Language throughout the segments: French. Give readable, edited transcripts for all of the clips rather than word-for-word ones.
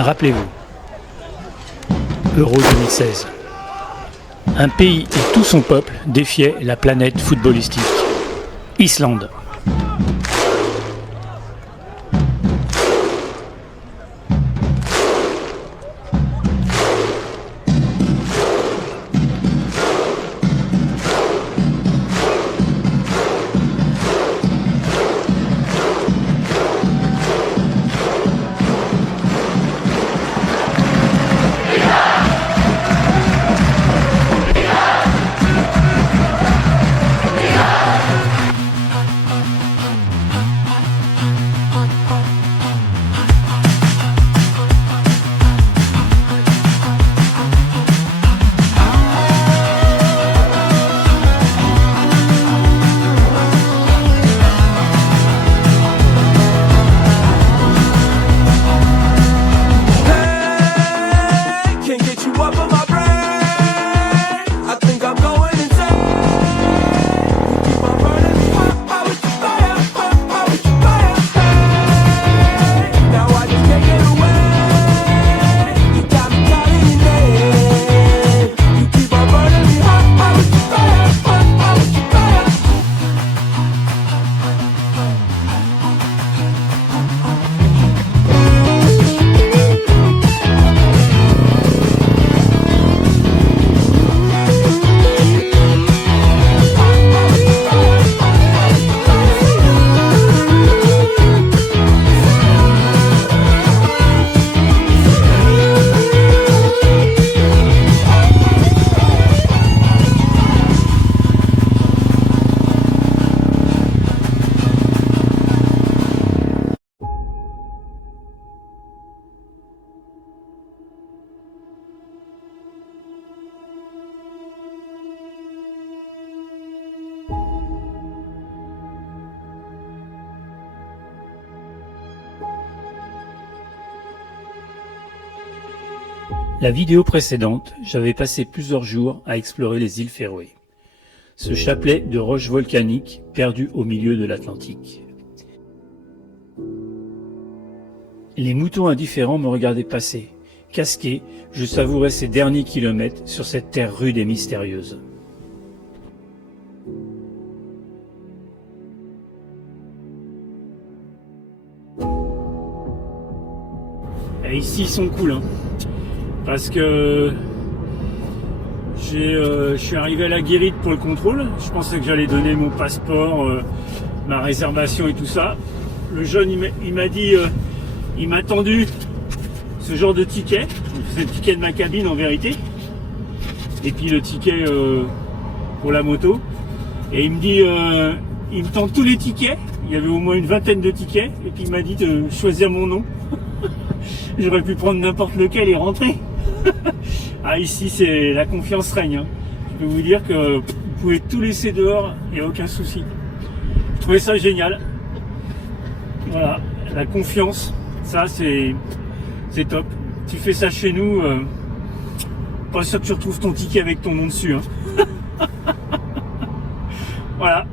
Rappelez-vous, Euro 2016. Un pays et tout son peuple défiaient la planète footballistique. Islande. La vidéo précédente, j'avais passé plusieurs jours à explorer les îles Féroé, ce chapelet de roches volcaniques perdu au milieu de l'Atlantique. Les moutons indifférents me regardaient passer. Casqué, je savourais ces derniers kilomètres sur cette terre rude et mystérieuse. Et ici, ils sont cool, hein. Parce que je suis arrivé à la Guérite pour le contrôle. Je pensais que j'allais donner mon passeport, ma réservation et tout ça. Le jeune, il m'a dit, il m'a tendu ce genre de ticket. C'est le ticket de ma cabine en vérité. Et puis le ticket pour la moto. Et il me dit, il me tend tous les tickets. Il y avait au moins une vingtaine de tickets. Et puis il m'a dit de choisir mon nom. J'aurais pu prendre n'importe lequel et rentrer. Ah, ici, c'est la confiance règne, hein. Je peux vous dire que vous pouvez tout laisser dehors, il n'y a aucun souci. Je trouvais ça génial. Voilà, la confiance, ça c'est top. Tu fais ça chez nous, pas sûr que tu retrouves ton ticket avec ton nom dessus, hein. Voilà.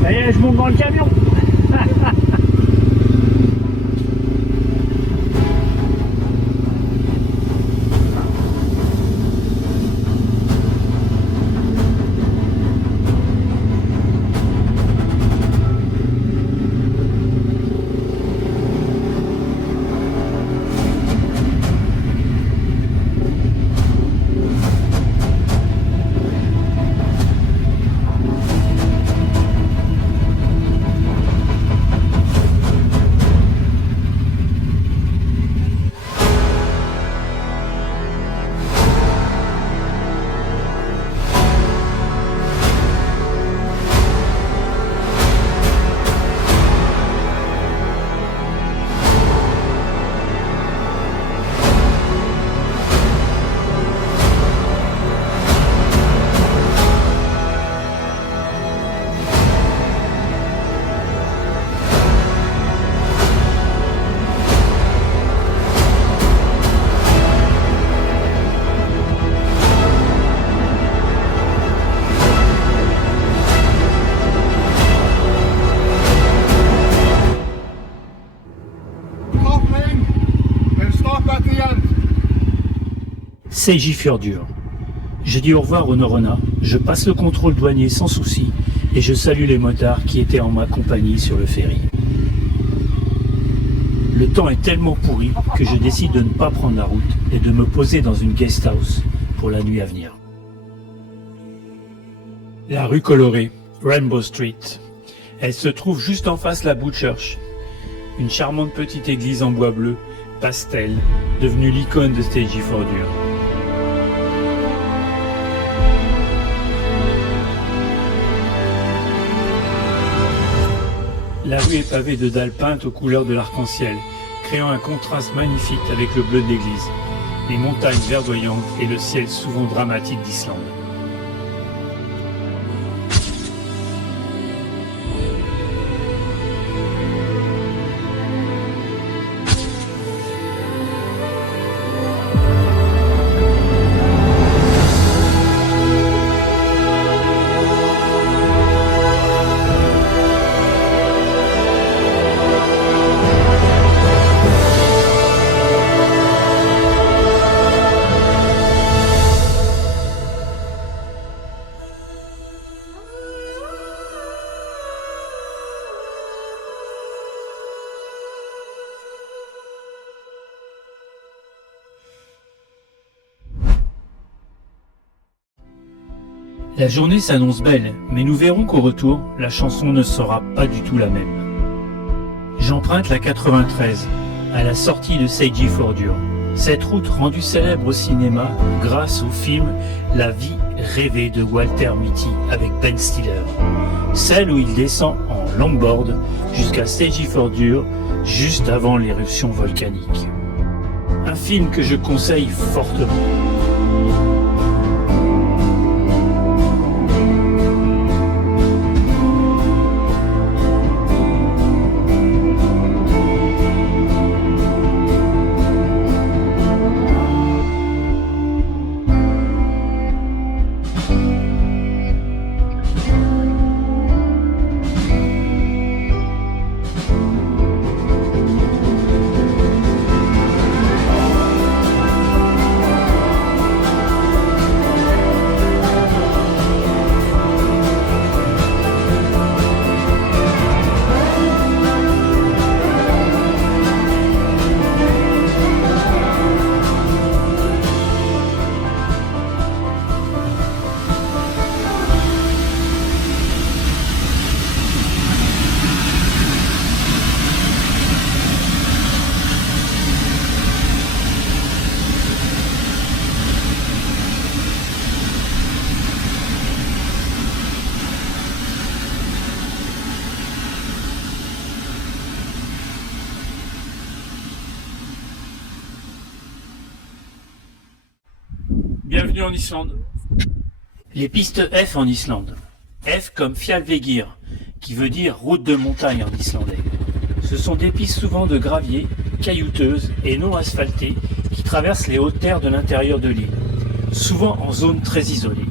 Ça y est, je monte dans le camion. Seiji Furdur. Je dis au revoir au Norröna, je passe le contrôle douanier sans souci et je salue les motards qui étaient en ma compagnie sur le ferry. Le temps est tellement pourri que je décide de ne pas prendre la route et de me poser dans une guest house pour la nuit à venir. La rue colorée, Rainbow Street. Elle se trouve juste en face la Boot Church, une charmante petite église en bois bleu, pastel, devenue l'icône de Seiji Furdur. La rue est pavée de dalles peintes aux couleurs de l'arc-en-ciel, créant un contraste magnifique avec le bleu de l'église, les montagnes verdoyantes et le ciel souvent dramatique d'Islande. La journée s'annonce belle, mais nous verrons qu'au retour, la chanson ne sera pas du tout la même. J'emprunte la 93, à la sortie de Seiji Furdur. Cette route rendue célèbre au cinéma grâce au film La vie rêvée de Walter Mitty avec Ben Stiller. Celle où il descend en longboard jusqu'à Seiji Furdur juste avant l'éruption volcanique. Un film que je conseille fortement. Bienvenue en Islande. Les pistes F en Islande. F comme Fjallvegir, qui veut dire route de montagne en islandais. Ce sont des pistes souvent de gravier, caillouteuses et non asphaltées qui traversent les hautes terres de l'intérieur de l'île, souvent en zone très isolée.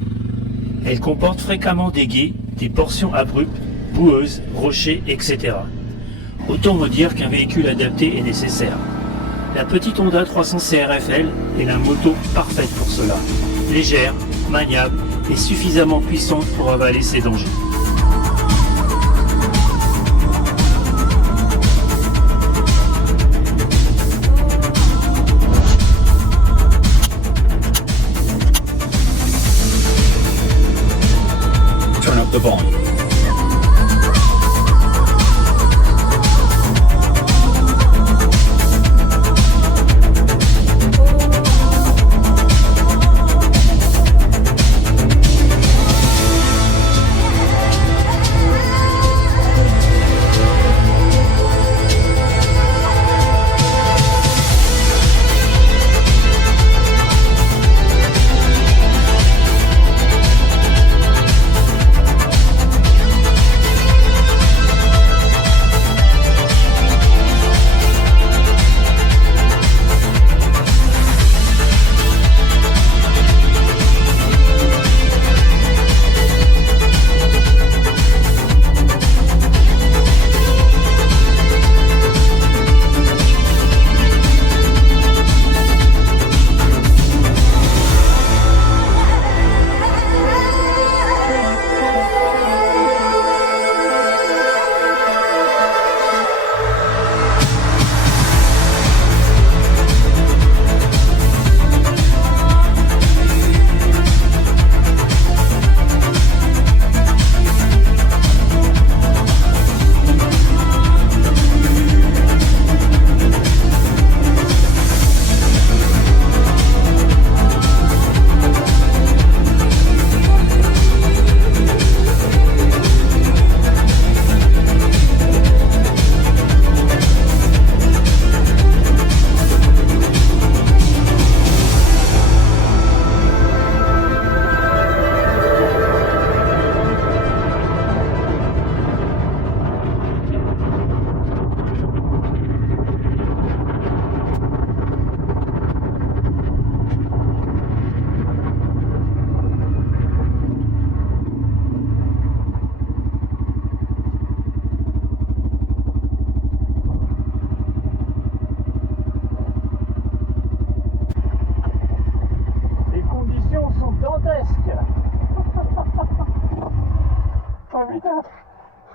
Elles comportent fréquemment des gués, des portions abruptes, boueuses, rochers, etc. Autant me dire qu'un véhicule adapté est nécessaire. La petite Honda 300 CRFL est la moto parfaite pour cela. Légère, maniable et suffisamment puissante pour avaler ses dangers. Turn up the volume.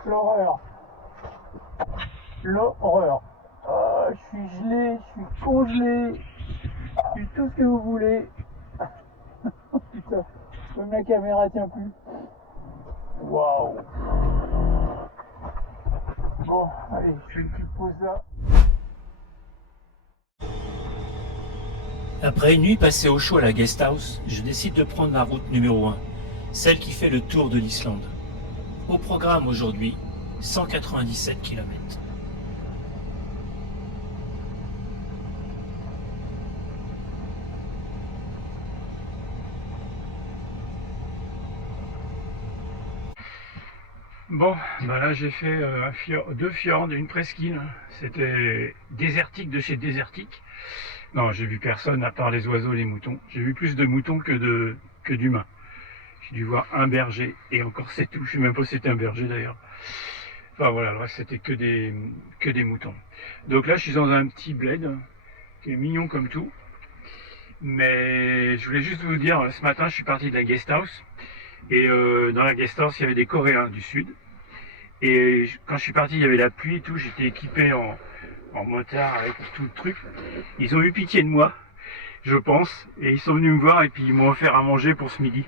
L'horreur. L'horreur. Oh, je suis gelé, je suis congelé. Je suis tout ce que vous voulez. Putain, comme la caméra tient plus. Waouh. Bon, allez, je fais une petite pause là. Après une nuit passée au chaud à la guest house, je décide de prendre la route numéro 1, celle qui fait le tour de l'Islande. Au programme aujourd'hui, 197 km. Bon, bah là j'ai fait deux fjords, une presqu'île. C'était désertique de chez désertique. Non, j'ai vu personne à part les oiseaux, les moutons. J'ai vu plus de moutons que d'humains. J'ai dû voir un berger et encore c'est tout. Je sais même pas si c'était un berger d'ailleurs. Enfin voilà, le reste c'était que des moutons. Donc là je suis dans un petit bled qui est mignon comme tout. Mais je voulais juste vous dire, ce matin je suis parti de la guest house. Et dans la guest house, il y avait des Coréens du Sud. Et quand je suis parti, il y avait la pluie et tout. J'étais équipé en motard avec tout le truc. Ils ont eu pitié de moi, je pense. Et ils sont venus me voir et puis ils m'ont offert à manger pour ce midi.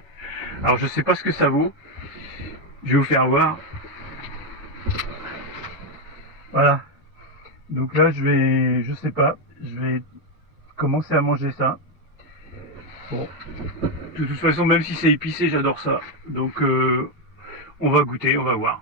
Alors je sais pas ce que ça vaut. Je vais vous faire voir. Voilà. Donc là, je sais pas. Je vais commencer à manger ça. Bon. De toute façon, même si c'est épicé, j'adore ça. Donc, on va goûter, on va voir.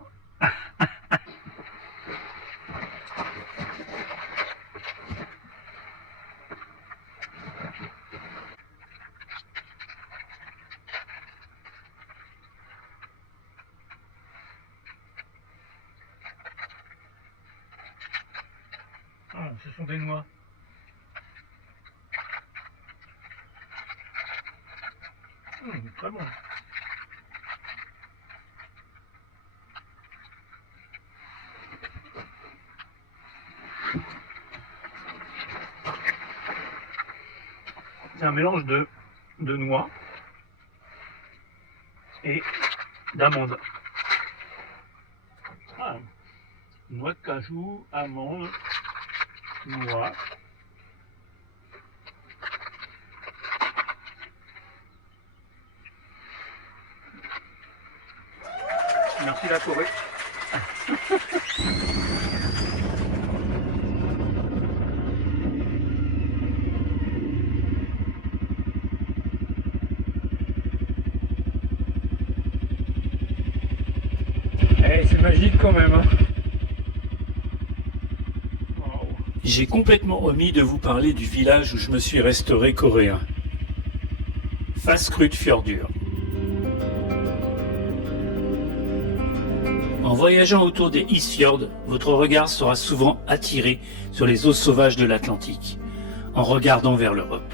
Ah, ce sont des noix. Très bon. C'est un mélange de noix et d'amandes. Ah, noix de cajou, amandes, noix. Merci la Corée. C'est magique quand même. Hein. Wow. J'ai complètement omis de vous parler du village où je me suis restauré coréen. Faskrudfjordur. En voyageant autour des Isfjords, votre regard sera souvent attiré sur les eaux sauvages de l'Atlantique, en regardant vers l'Europe.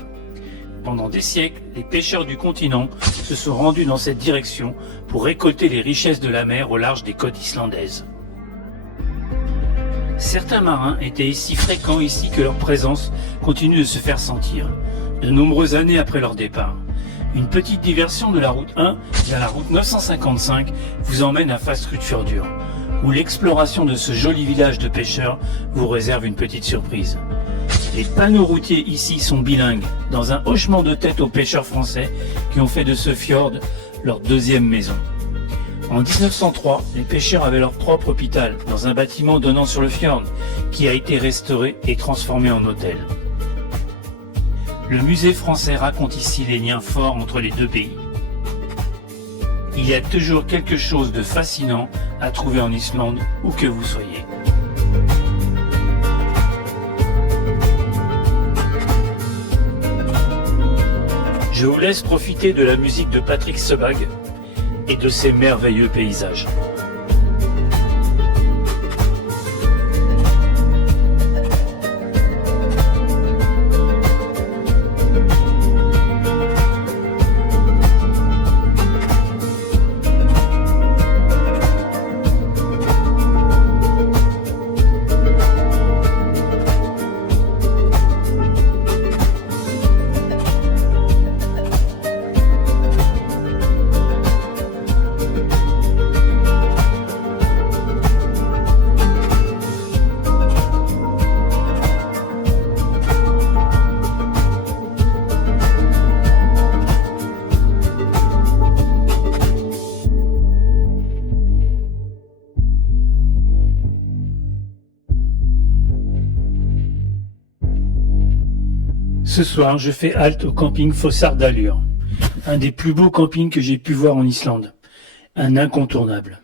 Pendant des siècles, les pêcheurs du continent se sont rendus dans cette direction pour récolter les richesses de la mer au large des côtes islandaises. Certains marins étaient si fréquents ici que leur présence continue de se faire sentir, de nombreuses années après leur départ. Une petite diversion de la route 1 vers la route 955 vous emmène à Faskrudfjordur, où l'exploration de ce joli village de pêcheurs vous réserve une petite surprise. Les panneaux routiers ici sont bilingues, dans un hochement de tête aux pêcheurs français qui ont fait de ce fjord leur deuxième maison. En 1903, les pêcheurs avaient leur propre hôpital dans un bâtiment donnant sur le fjord qui a été restauré et transformé en hôtel. Le musée français raconte ici les liens forts entre les deux pays. Il y a toujours quelque chose de fascinant à trouver en Islande, où que vous soyez. Je vous laisse profiter de la musique de Patrick Sebag et de ses merveilleux paysages. Ce soir, je fais halte au camping Fossard d'Allure, un des plus beaux campings que j'ai pu voir en Islande, un incontournable.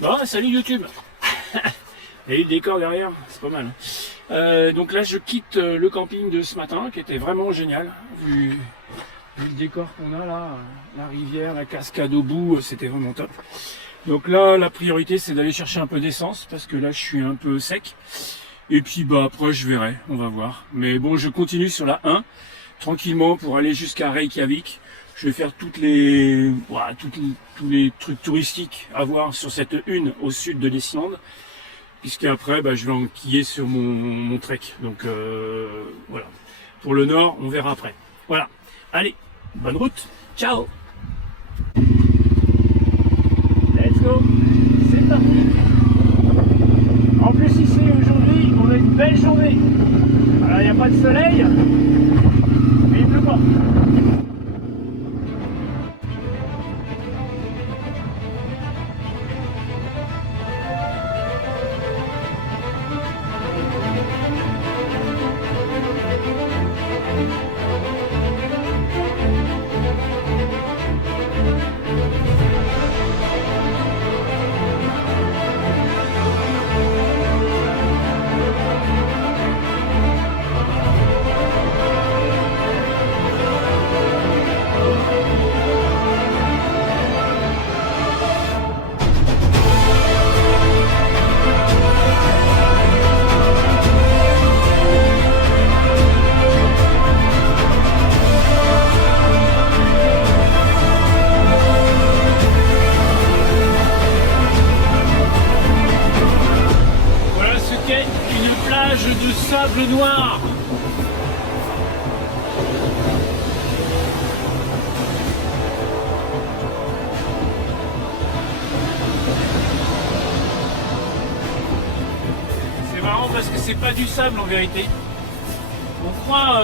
Bon, salut YouTube. Et le décor derrière, c'est pas mal. Donc là, je quitte le camping de ce matin, qui était vraiment génial. Vu le décor qu'on a là, la rivière, la cascade au bout, c'était vraiment top. Donc là, la priorité, c'est d'aller chercher un peu d'essence, parce que là, je suis un peu sec. Et puis, bah après, je verrai, on va voir. Mais bon, je continue sur la 1, tranquillement, pour aller jusqu'à Reykjavik. Je vais faire tous les trucs touristiques à voir sur cette une au sud de l'Islande, puisqu'après je vais enquiller sur mon trek. Donc voilà. Pour le nord, on verra après. Voilà. Allez, bonne route. Ciao. Let's go. C'est parti. En plus ici aujourd'hui, on a une belle journée. Alors il n'y a pas de soleil, mais il pleut pas. De sable noir. C'est marrant parce que c'est pas du sable en vérité. On croit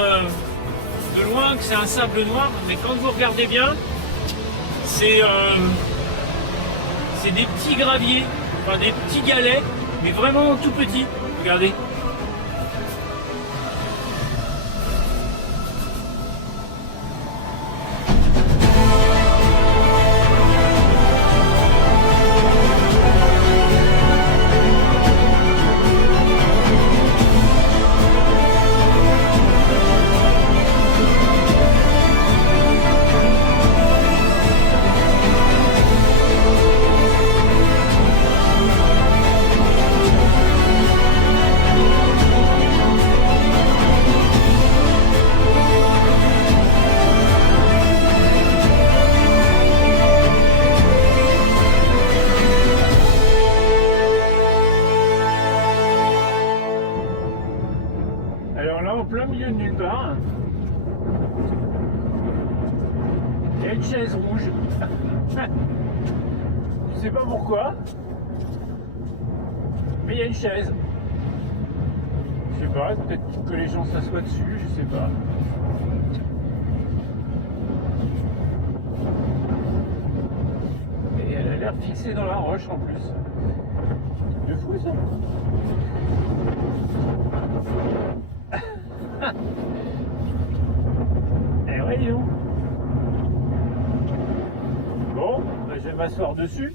de loin que c'est un sable noir, mais quand vous regardez bien, c'est des petits graviers, enfin des petits galets, mais vraiment tout petits. Regardez. En plein milieu de nulle part, il y a une chaise rouge. Je sais pas pourquoi, mais il y a une chaise. Je sais pas, peut-être que les gens s'assoient dessus, je sais pas. Et elle a l'air fixée dans la roche en plus. C'est fou ça. Eh ouais, dis donc. Bon, je vais m'asseoir dessus.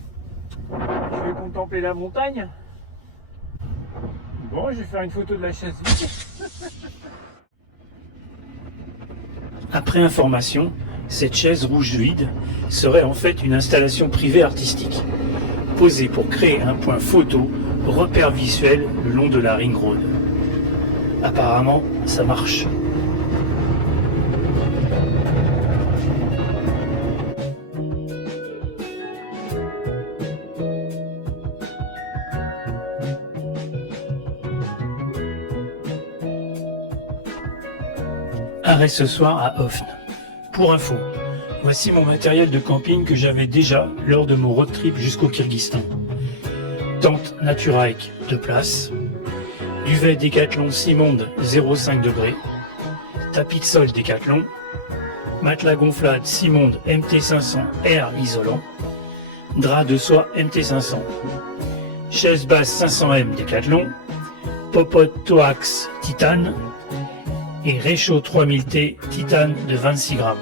Je vais contempler la montagne. Bon, je vais faire une photo de la chaise vide. Après information, cette chaise rouge vide serait en fait une installation privée artistique, posée pour créer un point photo, repère visuel le long de la Ring Road. Apparemment, ça marche. Arrêt ce soir à Hoffn. Pour info, voici mon matériel de camping que j'avais déjà lors de mon road trip jusqu'au Kyrgyzstan. Tente Naturike 2 places, duvet Decathlon Simonde 0,5 degrés, tapis de sol Decathlon, matelas gonflable Simonde MT500 Air isolant, drap de soie MT500, chaise basse 500M Decathlon, popote thorax titane et réchaud 3000T titane de 26 grammes.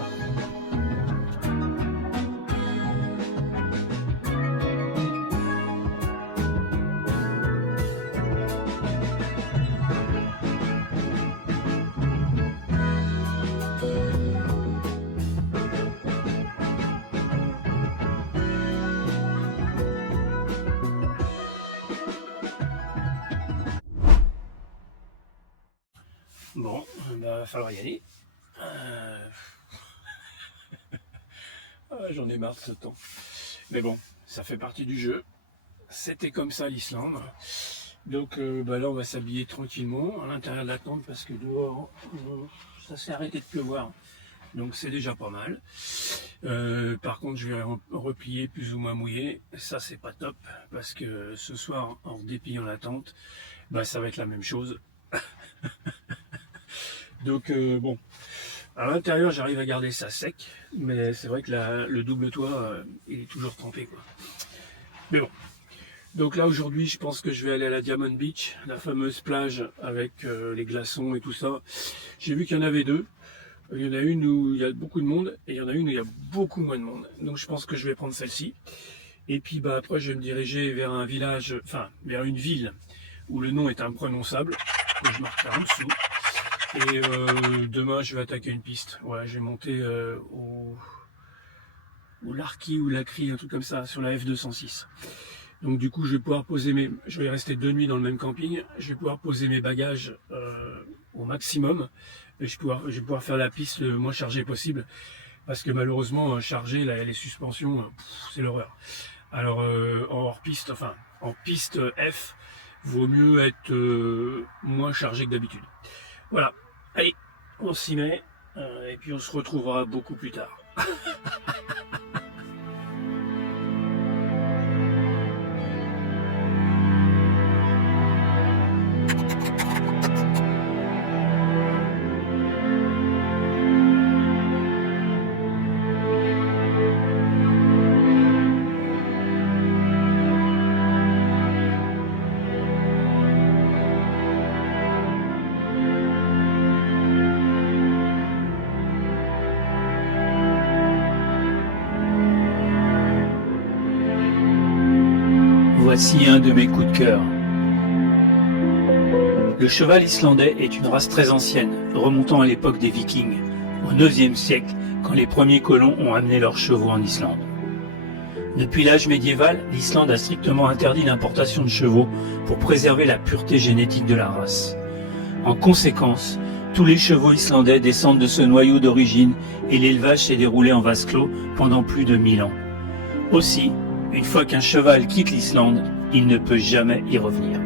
Bon, va falloir y aller. J'en ai marre de ce temps. Mais bon, ça fait partie du jeu. C'était comme ça l'Islande. Donc là, on va s'habiller tranquillement à l'intérieur de la tente parce que dehors, ça s'est arrêté de pleuvoir. Donc c'est déjà pas mal. Par contre, je vais replier plus ou moins mouillé. Ça, c'est pas top parce que ce soir, en dépliant la tente, ça va être la même chose. Donc bon, à l'intérieur j'arrive à garder ça sec, mais c'est vrai que le double toit il est toujours trempé quoi. Mais bon, donc là aujourd'hui je pense que je vais aller à la Diamond Beach, la fameuse plage avec les glaçons et tout ça. J'ai vu qu'il y en avait deux, il y en a une où il y a beaucoup de monde et il y en a une où il y a beaucoup moins de monde. Donc je pense que je vais prendre celle-ci. Et puis après je vais me diriger vers un village, enfin vers une ville où le nom est imprononçable, que je marquerai en dessous. Et demain je vais attaquer une piste. Ouais, je vais monter au Larki ou Lacri, un truc comme ça, sur la F206. Donc du coup je vais pouvoir je vais rester 2 nuits dans le même camping. Je vais pouvoir poser mes bagages au maximum. Et je vais pouvoir faire la piste le moins chargée possible. Parce que malheureusement charger les suspensions, c'est l'horreur. Alors en piste F, vaut mieux être moins chargé que d'habitude. Voilà, allez, on s'y met, et puis on se retrouvera beaucoup plus tard. Voici un de mes coups de cœur. Le cheval islandais est une race très ancienne, remontant à l'époque des Vikings, au IXe siècle, quand les premiers colons ont amené leurs chevaux en Islande. Depuis l'âge médiéval, l'Islande a strictement interdit l'importation de chevaux pour préserver la pureté génétique de la race. En conséquence, tous les chevaux islandais descendent de ce noyau d'origine et l'élevage s'est déroulé en vase clos pendant plus de 1000 ans. Aussi, une fois qu'un cheval quitte l'Islande, il ne peut jamais y revenir.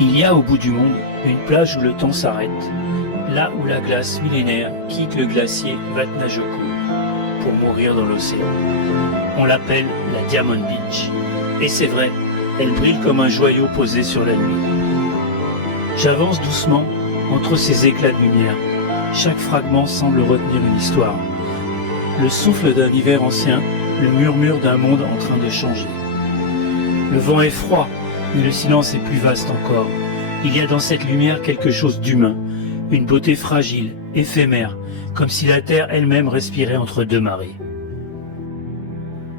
Il y a au bout du monde une plage où le temps s'arrête, là où la glace millénaire quitte le glacier Vatnajökull. pour mourir dans l'océan. On l'appelle la Diamond Beach. Et c'est vrai, elle brille comme un joyau posé sur la nuit. J'avance doucement entre ces éclats de lumière. Chaque fragment semble retenir une histoire. Le souffle d'un hiver ancien, le murmure d'un monde en train de changer. Le vent est froid, mais le silence est plus vaste encore. Il y a dans cette lumière quelque chose d'humain, une beauté fragile, éphémère, comme si la terre elle-même respirait entre deux marées.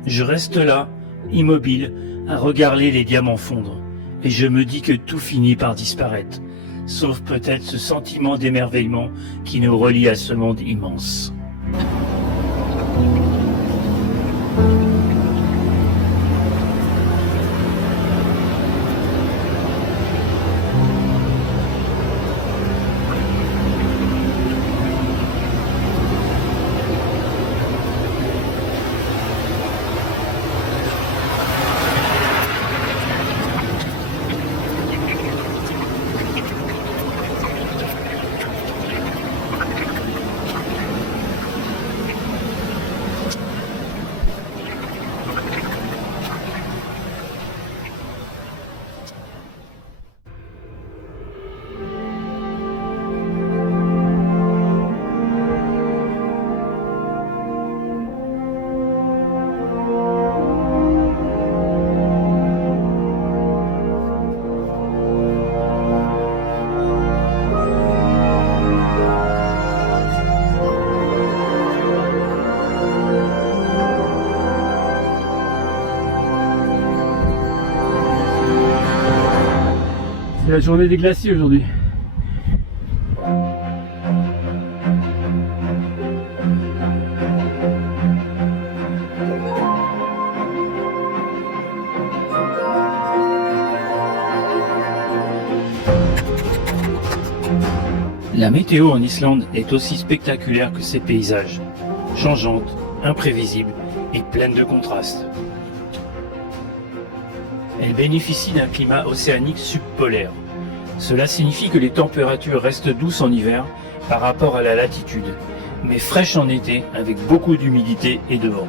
Je reste là, immobile, à regarder les diamants fondre, et je me dis que tout finit par disparaître, sauf peut-être ce sentiment d'émerveillement qui nous relie à ce monde immense. C'est la journée des glaciers aujourd'hui. La météo en Islande est aussi spectaculaire que ses paysages, changeante, imprévisible et pleine de contrastes. Elle bénéficie d'un climat océanique subpolaire. Cela signifie que les températures restent douces en hiver par rapport à la latitude, mais fraîches en été avec beaucoup d'humidité et de vent.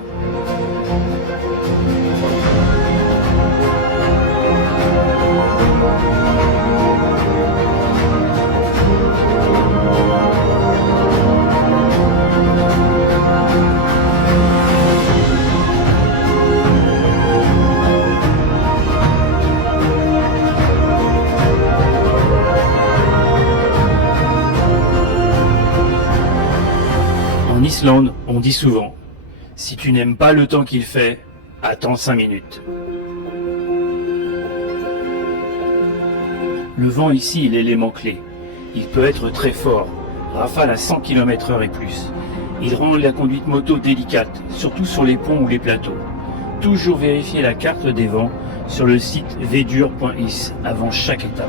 En Islande, on dit souvent, si tu n'aimes pas le temps qu'il fait, attends 5 minutes. Le vent ici est l'élément clé. Il peut être très fort, rafale à 100 km/h et plus. Il rend la conduite moto délicate, surtout sur les ponts ou les plateaux. Toujours vérifier la carte des vents sur le site vedur.is avant chaque étape.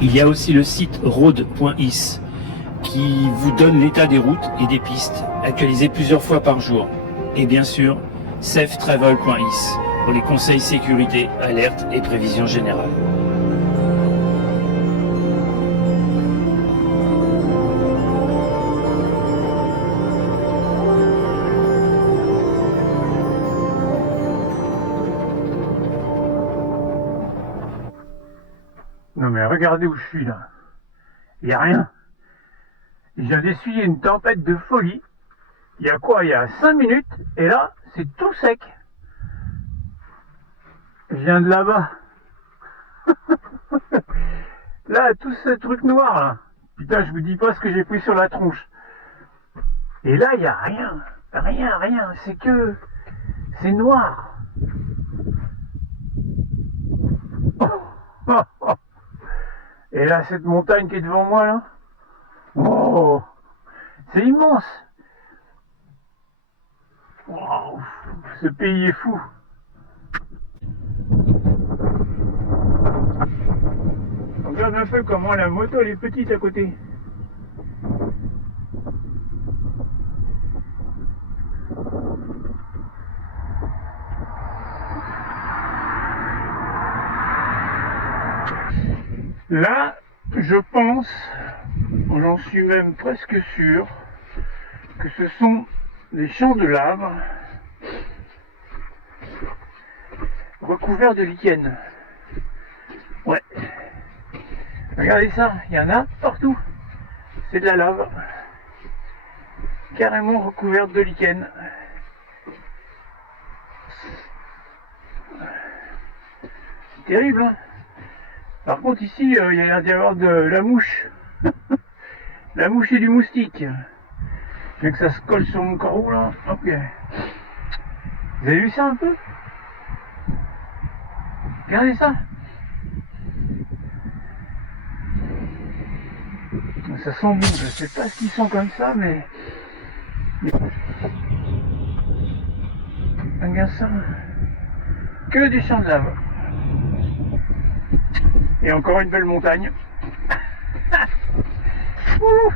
Il y a aussi le site road.is qui vous donne l'état des routes et des pistes, actualisé plusieurs fois par jour. Et bien sûr, safetravel.is pour les conseils sécurité, alertes et prévisions générales. Non mais regardez où je suis là. Il n'y a rien. Je viens d'essuyer une tempête de folie. Il y a quoi? Il y a 5 minutes. Et là, c'est tout sec. Je viens de là-bas. Là, tout ce truc noir là. Putain, je vous dis pas ce que j'ai pris sur la tronche. Et là, il n'y a rien. Rien. C'est noir. Et là, cette montagne qui est devant moi, là, oh, c'est immense. Wow, ce pays est fou. un peu comment la moto elle est petite à côté. Là, je pense, j'en suis même presque sûr, que ce sont des champs de lave recouverts de lichen. Ouais. Regardez ça, il y en a partout. C'est de la lave. Carrément recouverte de lichen. Terrible, hein. Par contre ici, il y a l'air d'y avoir de la mouche. La mouche et du moustique. Bien que ça se colle sur mon carreau là. Ok. Vous avez vu ça un peu? Regardez ça. Ça sent bon. Je sais pas ce qu'ils sont comme ça, mais... Regarde ça. Que des champs de lave. Et encore une belle montagne. Ouh.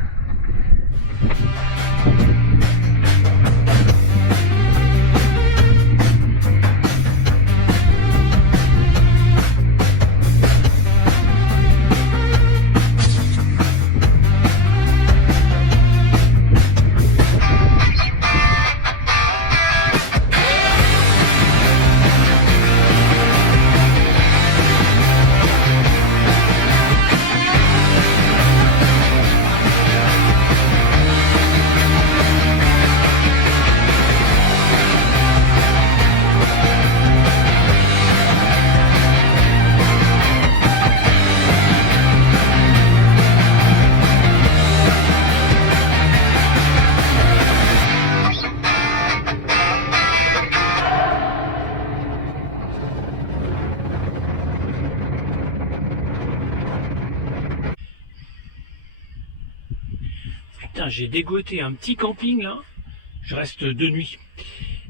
Putain, j'ai dégoté un petit camping là. Je reste 2 nuits.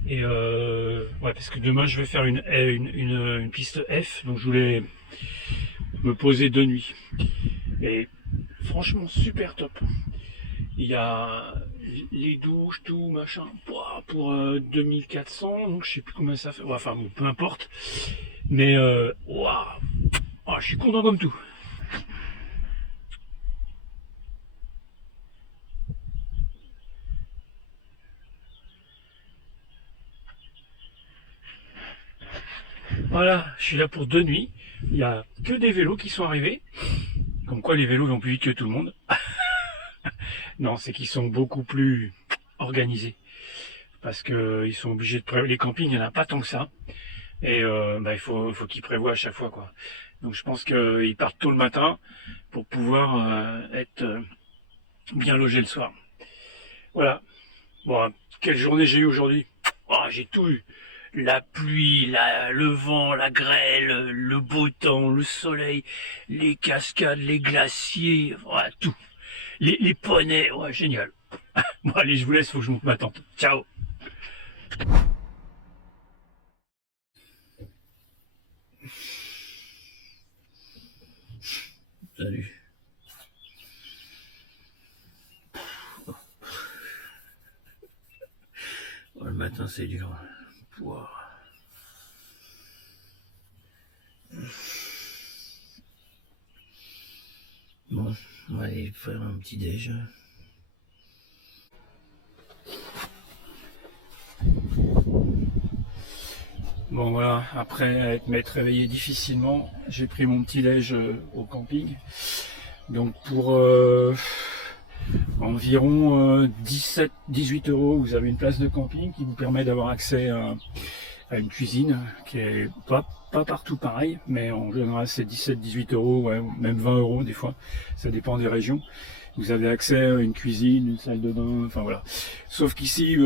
Et ouais, parce que demain je vais faire une piste F, donc je voulais me poser 2 nuits. Et franchement super top. Il y a les douches, tout machin, pour 2400, donc je sais plus combien ça fait. Ouais, enfin bon, peu importe. Mais waouh, oh, je suis content comme tout. Voilà, je suis là pour 2 nuits. Il n'y a que des vélos qui sont arrivés. Comme quoi les vélos vont plus vite que tout le monde. Non, c'est qu'ils sont beaucoup plus organisés. Parce que ils sont obligés de prévoir. Les campings, il n'y en a pas tant que ça. Et il faut qu'ils prévoient à chaque fois, quoi. Donc je pense qu'ils partent tôt le matin pour pouvoir être bien logés le soir. Voilà. Bon, quelle journée j'ai eu aujourd'hui. Oh, j'ai tout eu. La pluie, le vent, la grêle, le beau temps, le soleil, les cascades, les glaciers, voilà, tout. Les poneys, ouais, génial. Bon, allez, je vous laisse, faut que je monte ma tente. Ciao. Salut. Oh, le matin, c'est dur. Wow. Bon, on va aller faire un petit déj. Bon voilà, après m'être réveillé difficilement, j'ai pris mon petit déj au camping. Donc pour environ 17-18 euros, vous avez une place de camping qui vous permet d'avoir accès à une cuisine qui est pas partout pareil, mais en général c'est 17-18 euros, ouais, même 20 euros des fois, ça dépend des régions. Vous avez accès à une cuisine, une salle de bain, enfin voilà. Sauf qu'ici,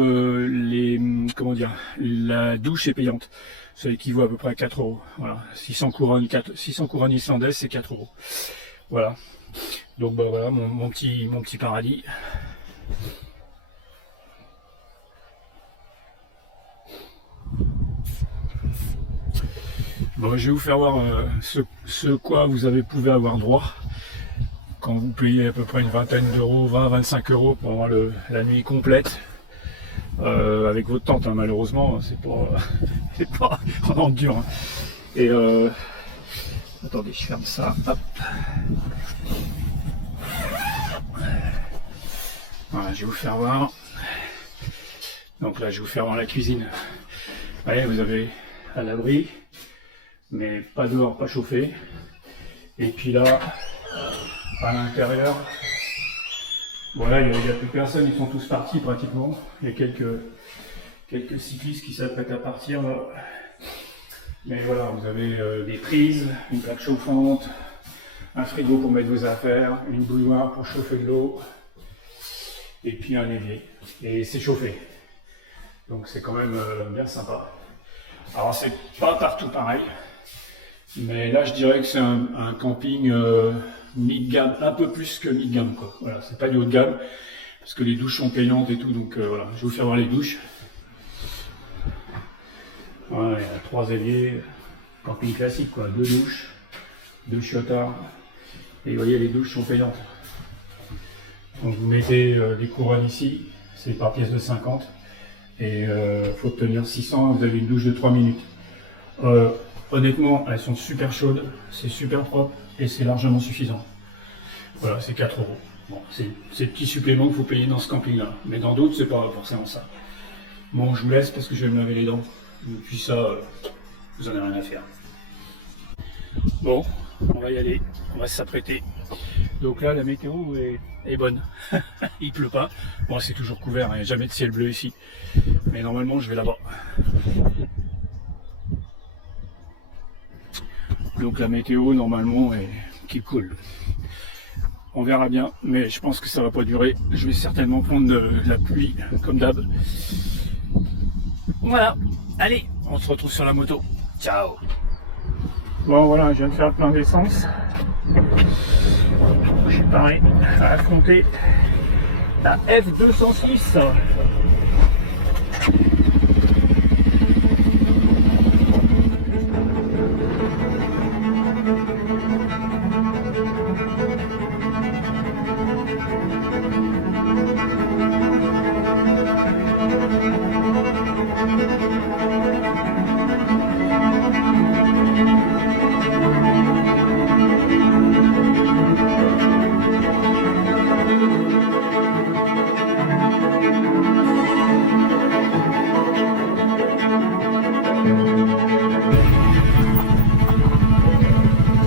la douche est payante. Ça équivaut à peu près à 4 euros. Voilà, 600 couronnes islandaises, c'est 4 euros. Voilà. Donc bah voilà mon petit paradis. Bon, je vais vous faire voir ce quoi vous pouvez avoir droit. quand vous payez à peu près une vingtaine d'euros, 20-25 euros pour avoir la nuit complète avec votre tente, hein, malheureusement, c'est pas vraiment dur. Hein. Et attendez, je ferme ça. Hop. Voilà, je vais vous faire voir. Donc là, je vais vous faire voir la cuisine. Ouais, vous avez à l'abri, mais pas dehors, pas chauffé. Et puis là, à l'intérieur, voilà, il n'y a plus personne, ils sont tous partis pratiquement. Il y a quelques cyclistes qui s'apprêtent à partir là. Mais voilà, vous avez des prises, une plaque chauffante, un frigo pour mettre vos affaires, une bouilloire pour chauffer de l'eau, et puis un évier. Et c'est chauffé. Donc c'est quand même bien sympa. Alors c'est pas partout pareil, mais là je dirais que c'est un camping mid-gamme, un peu plus que mid-gamme quoi. Voilà, c'est pas du haut de gamme, parce que les douches sont payantes et tout, donc voilà, je vais vous faire voir les douches. Voilà, il y a 3 éviers, camping classique quoi, 2 douches, 2 chiotards, et vous voyez les douches sont payantes. Donc vous mettez des couronnes ici, c'est par pièce de 50. Et faut obtenir 600, vous avez une douche de 3 minutes. Honnêtement, elles sont super chaudes, c'est super propre et c'est largement suffisant. Voilà, c'est 4 euros. Bon, c'est le petit supplément qu'il faut payer dans ce camping-là. Mais dans d'autres, c'est pas forcément ça. Bon, je vous laisse parce que je vais me laver les dents. Et puis ça, vous en avez rien à faire. Bon, on va y aller, on va s'apprêter. Donc là, la météo est bonne. Il pleut pas. Bon, c'est toujours couvert, il n'y a jamais de ciel bleu ici. Mais normalement, je vais là-bas. Donc la météo, normalement, est qui coule. On verra bien, mais je pense que ça va pas durer. Je vais certainement prendre de la pluie, comme d'hab. Voilà. Allez, on se retrouve sur la moto. Ciao. Bon, voilà, je viens de faire le plein d'essence. Je suis pareil à affronter la F206.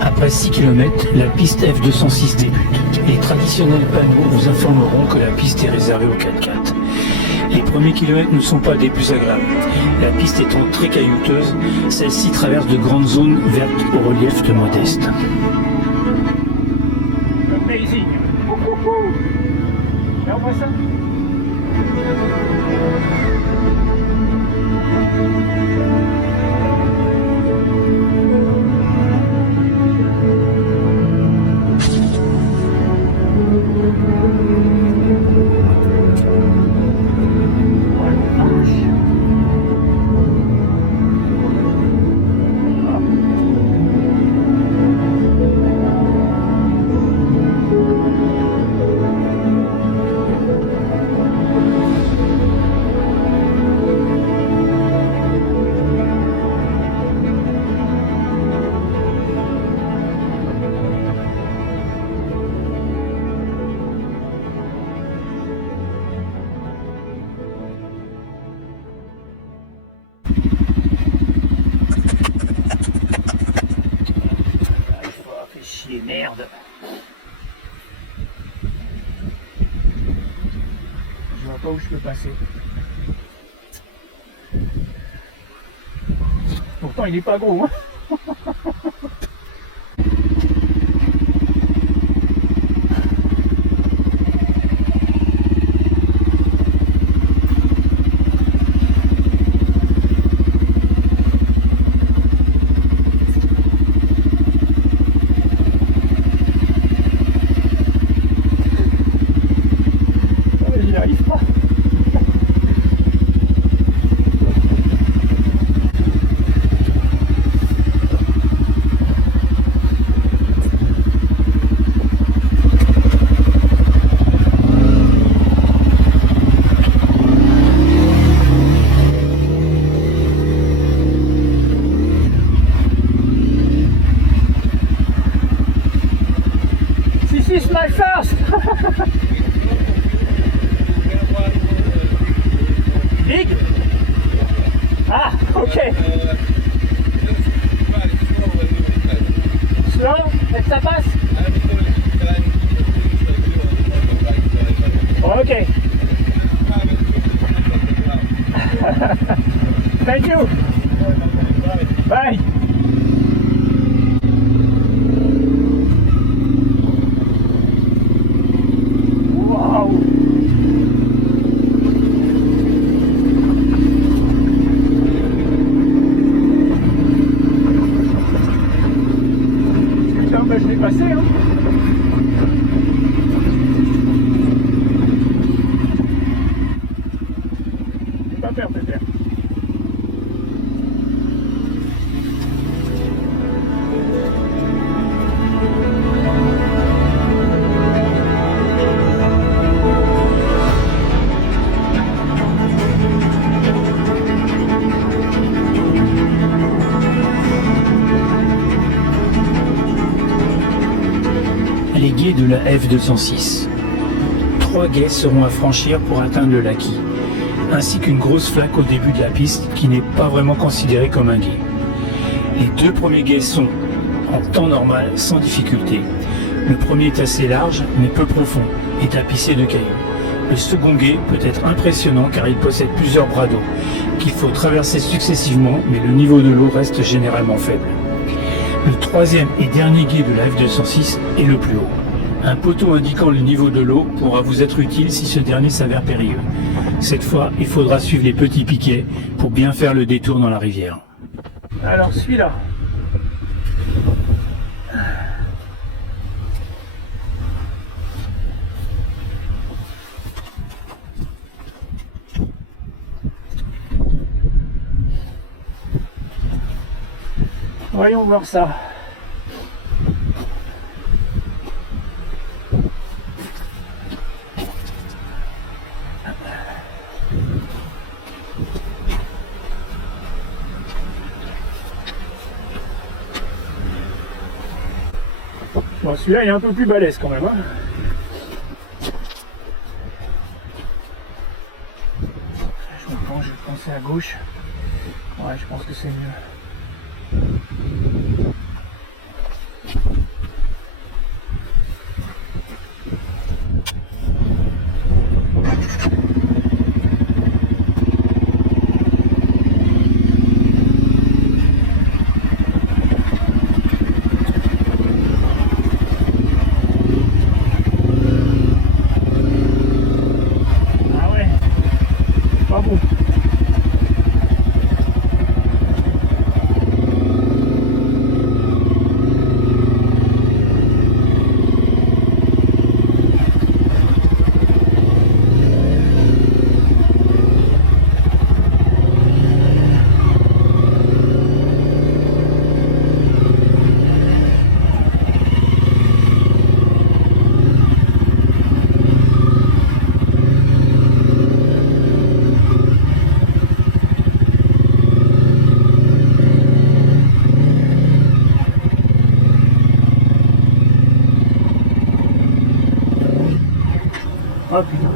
Après 6 km, la piste F206 débute. Les traditionnels panneaux vous informeront que la piste est réservée aux 4x4. Les premiers kilomètres ne sont pas des plus agréables. La piste étant très caillouteuse, celle-ci traverse de grandes zones vertes au relief modeste. Amazing. Et on voit ça. Merde. Je vois pas où je peux passer. Pourtant il est pas gros hein. ça passe? Ok. Thank you. Bye. Wow. Tiens, bah, je l'ai passé, hein. Pas peur, Pépère. Les gués de la F206. 3 gués seront à franchir pour atteindre le Laki, ainsi qu'une grosse flaque au début de la piste qui n'est pas vraiment considérée comme un gué. Les 2 premiers gués sont, en temps normal, sans difficulté. Le premier est assez large, mais peu profond, et tapissé de cailloux. Le second gué peut être impressionnant car il possède plusieurs bras d'eau, qu'il faut traverser successivement, mais le niveau de l'eau reste généralement faible. Le troisième et dernier gué de la F206 est le plus haut. Un poteau indiquant le niveau de l'eau pourra vous être utile si ce dernier s'avère périlleux. Cette fois, il faudra suivre les petits piquets pour bien faire le détour dans la rivière. Alors celui-là. Voyons voir ça. Bon, celui-là est un peu plus balèze quand même, hein. Je me penche, je vais penser à gauche. Ouais, je pense que c'est mieux. Ah ouais, pas bon. Oh putain.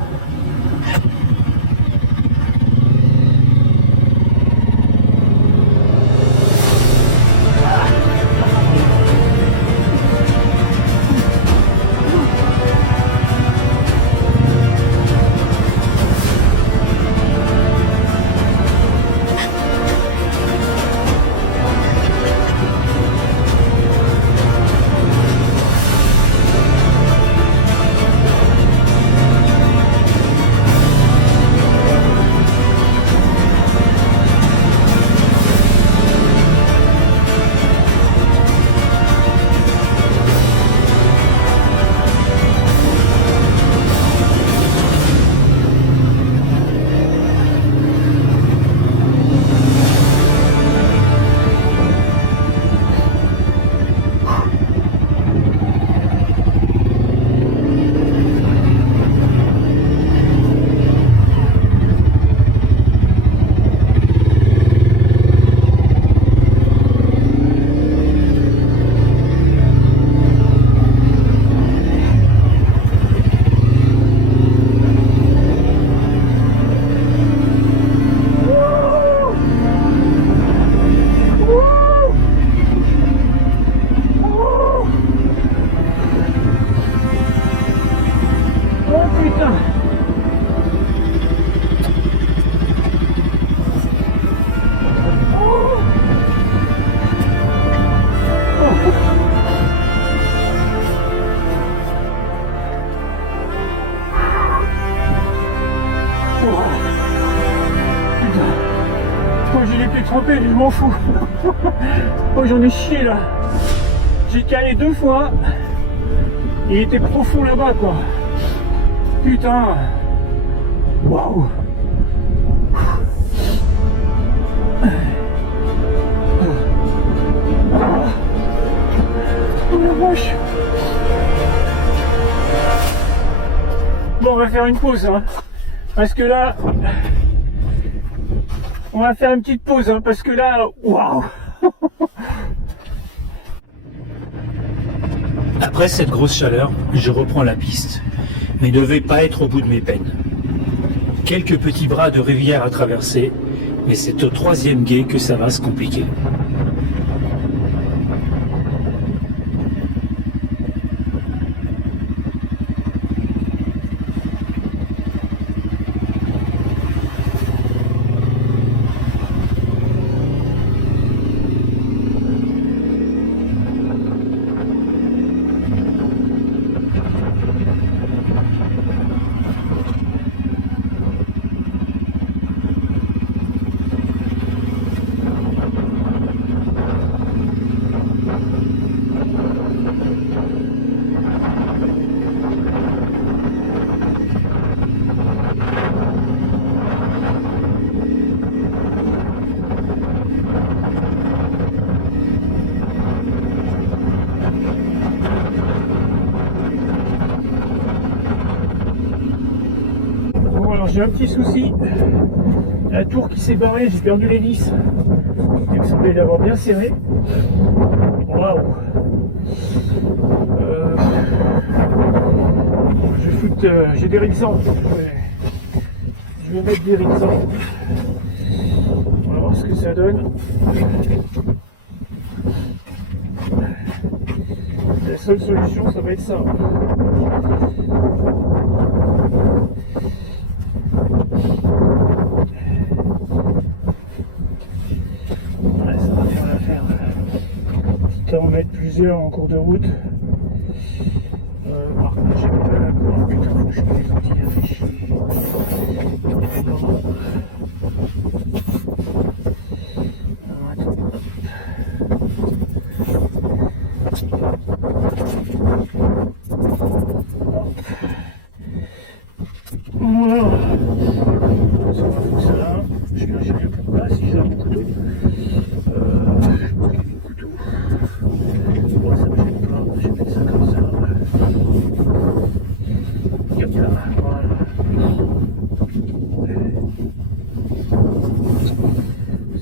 tomber, je m'en fous. Oh, j'en ai chié là. J'ai calé 2 fois. Il était profond là-bas, quoi. Putain. Waouh. Oh la vache. Bon, on va faire une pause, hein. Parce que là... On va faire une petite pause, hein, parce que là... Waouh. Après cette grosse chaleur, je reprends la piste, mais ne vais pas être au bout de mes peines. Quelques petits bras de rivière à traverser, mais c'est au 3e gué que ça va se compliquer. J'ai un petit souci. La tour qui s'est barrée, j'ai perdu les vis. Il me semblait l'avoir bien serré. Waouh. Je vais foutre. J'ai des rixans. Je vais mettre des rixans. On va voir ce que ça donne. La seule solution, ça va être ça. Ouais, ça va faire l'affaire. Quitte à en mettre plusieurs en cours de route. Par contre, j'ai pas la corde. Putain, faut que je mette les outils à faire chier. Alors, attends. Voilà. Ça va foutre là. Je vais rien pour là si j'ai un couteau. Je pense qu'il y a des couteaux. Bon, ça me gêne pas. Je vais mettre ça comme ça. Hop là. Voilà.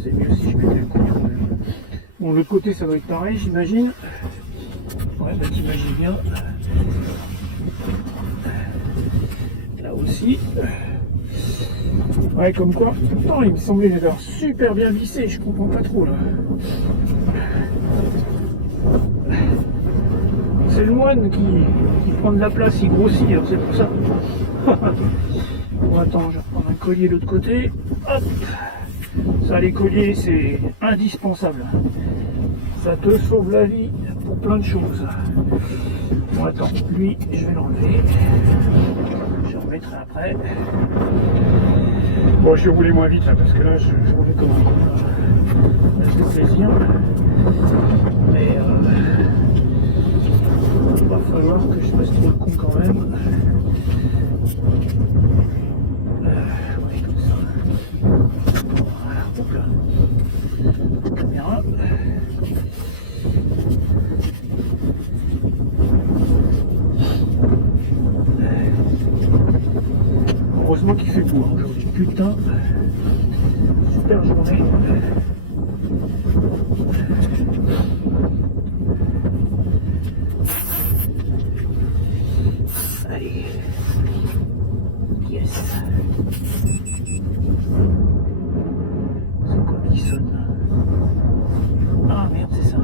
C'est mieux si je mettais le couteau même. Bon, l'autre côté ça va être pareil, j'imagine. Ouais, bah t'imagines bien. Là aussi. Ouais, comme quoi, pourtant il me semblait les avoir super bien vissé, je comprends pas trop là. C'est le moine qui prend de la place, il grossit, alors c'est pour ça. Bon, attends, je vais reprendre un collier de l'autre côté. Hop. Ça, les colliers, c'est indispensable. Ça te sauve la vie pour plein de choses. Bon, attends, lui, je vais l'enlever. Je le remettrai après. Bon, je vais rouler moins vite là, parce que là, je roulais comme un con. Là, c'est plaisir. Mais il va falloir que je fasse trop le con quand même. Ouais, comme ça. Voilà, hop là. Caméra. Heureusement qu'il fait beau aujourd'hui. Putain, super journée. Allez. Yes. C'est quoi qui sonne? Ah merde, c'est ça.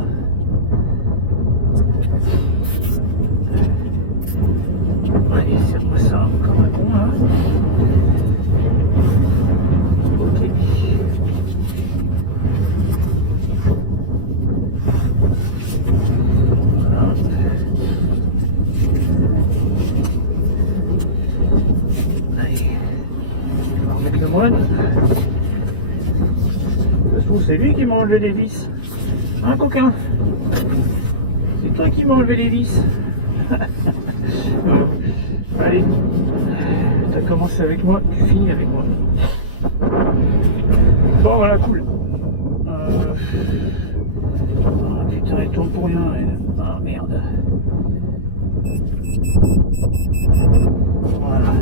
Allez, serre-moi ça comme un con là. Ok. C'est lui qui m'a enlevé les vis. Hein, coquin? C'est toi qui m'as enlevé les vis. Allez, t'as commencé avec moi, tu finis avec moi. Bon, voilà, cool. Ah, putain, elle tourne pour rien, elle. Ah, merde. Voilà.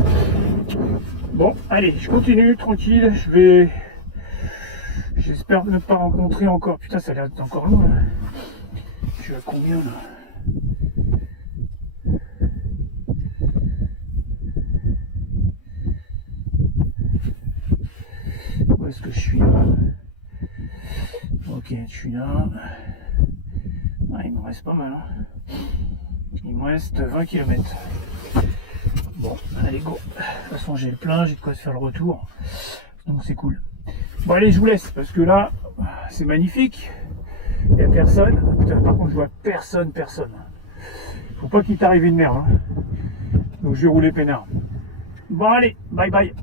Bon, allez, je continue, tranquille. J'espère ne pas rencontrer encore. Putain, ça a l'air d'être encore loin. Là. Je suis à combien, là? Où est-ce que je suis, là? Ok, je suis là. Ah, il me reste pas mal. Hein. Il me reste 20 km. Bon, allez, go. De toute façon, j'ai le plein, j'ai de quoi se faire le retour. Donc, c'est cool. Bon, allez, je vous laisse, parce que là, c'est magnifique. Il n'y a personne. Putain, par contre, je vois personne. Faut pas qu'il t'arrive une merde. Hein. Donc, je vais rouler peinard. Bon, allez, bye bye.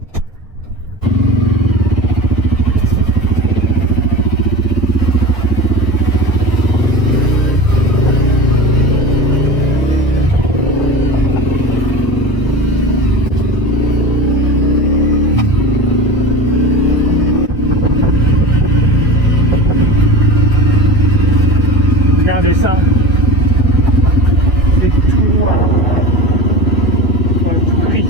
Regardez ça. C'est tout noir. Tout gris.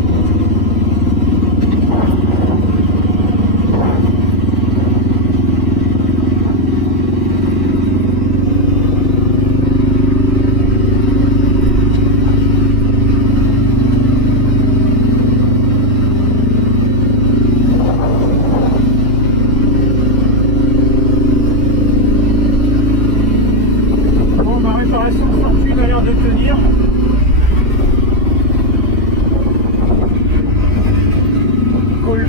De tenir. Cool.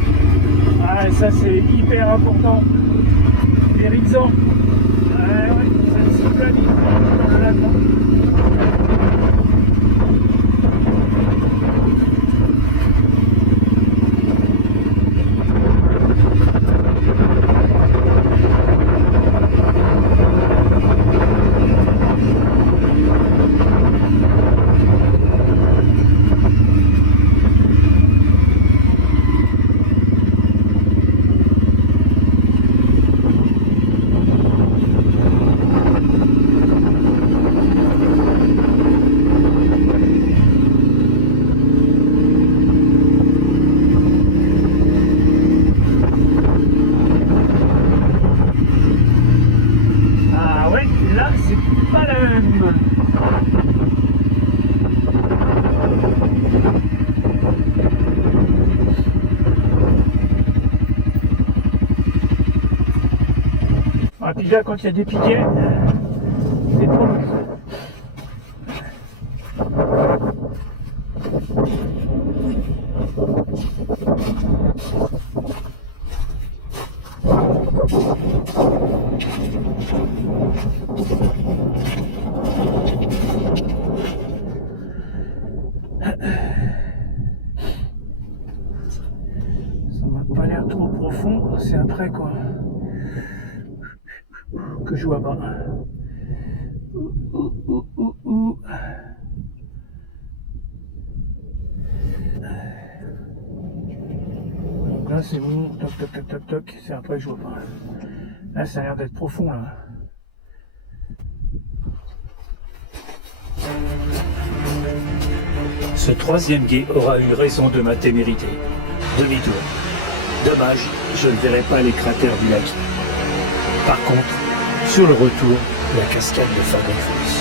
Ah, ça c'est hyper important. Les Rizzo. Ah, ouais, ça ne se planifie pas là-dedans. Ah, puis là, quand il y a des piquets, c'est trop long. Ça m'a pas l'air trop profond, c'est après quoi que je vois pas. Donc là c'est bon, toc, c'est après que je vois pas. Là ça a l'air d'être profond là. Ce troisième guet aura eu raison de ma témérité. Demi-tour. Dommage, je ne verrai pas les cratères du lac. Par contre, sur le retour, la cascade de Fagon Falls.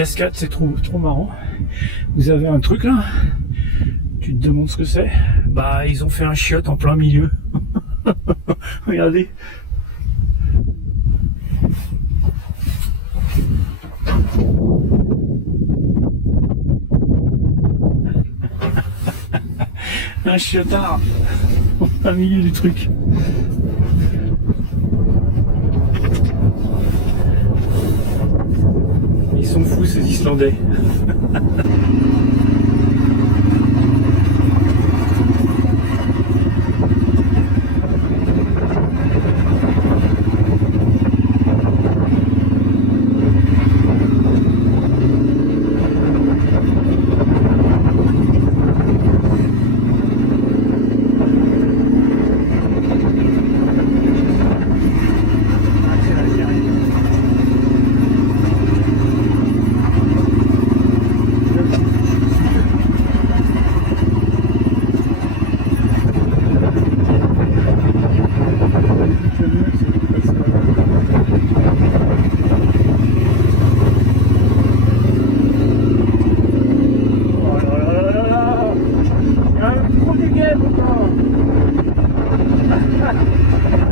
cascade, c'est trop marrant. Vous avez un truc là, tu te demandes ce que c'est. Bah ils ont fait un chiotte en plein milieu. Regardez. Un chiotard en plein milieu du truc. Ils sont fous ces Islandais.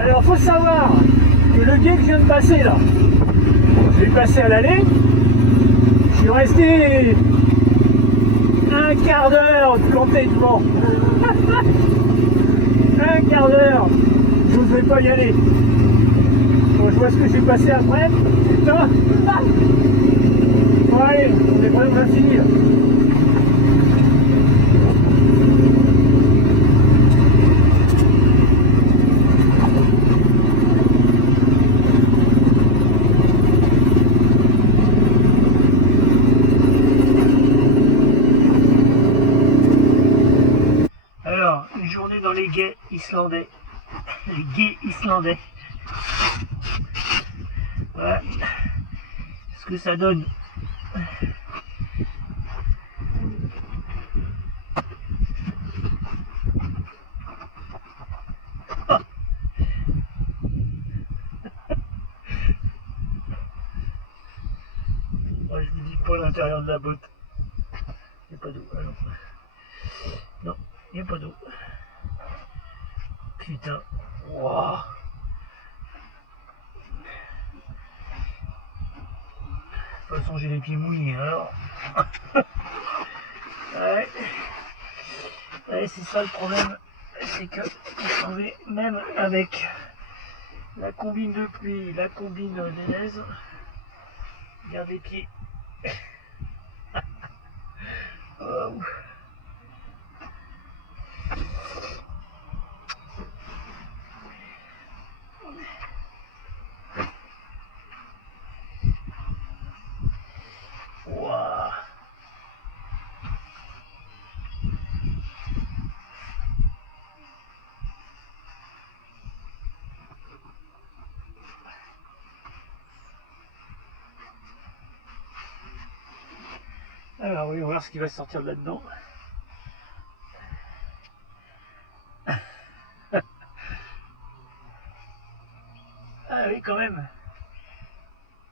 Alors faut savoir que le guet que je viens de passer là, je l'ai passé à l'aller, je suis resté un quart d'heure planté devant. Un quart d'heure, je n'osais pas y aller. Bon, je vois ce que j'ai passé après. Putain. Bon allez, on est vraiment fini là. Une journée dans les guets islandais. Les guets islandais. Voilà ce que ça donne. Ah. Oh, je vous dis pas l'intérieur de la botte. Il n'y a pas d'eau. Ah non. Non, il n'y a pas d'eau. Putain. Wow. De toute façon, j'ai les pieds mouillés alors. Ouais. Ouais, c'est ça le problème. C'est que même avec la combine de pluie, la combine de neige, garde les pieds. Oh. Wow. Alors oui, on va voir ce qui va sortir de là-dedans. Ah oui, quand même.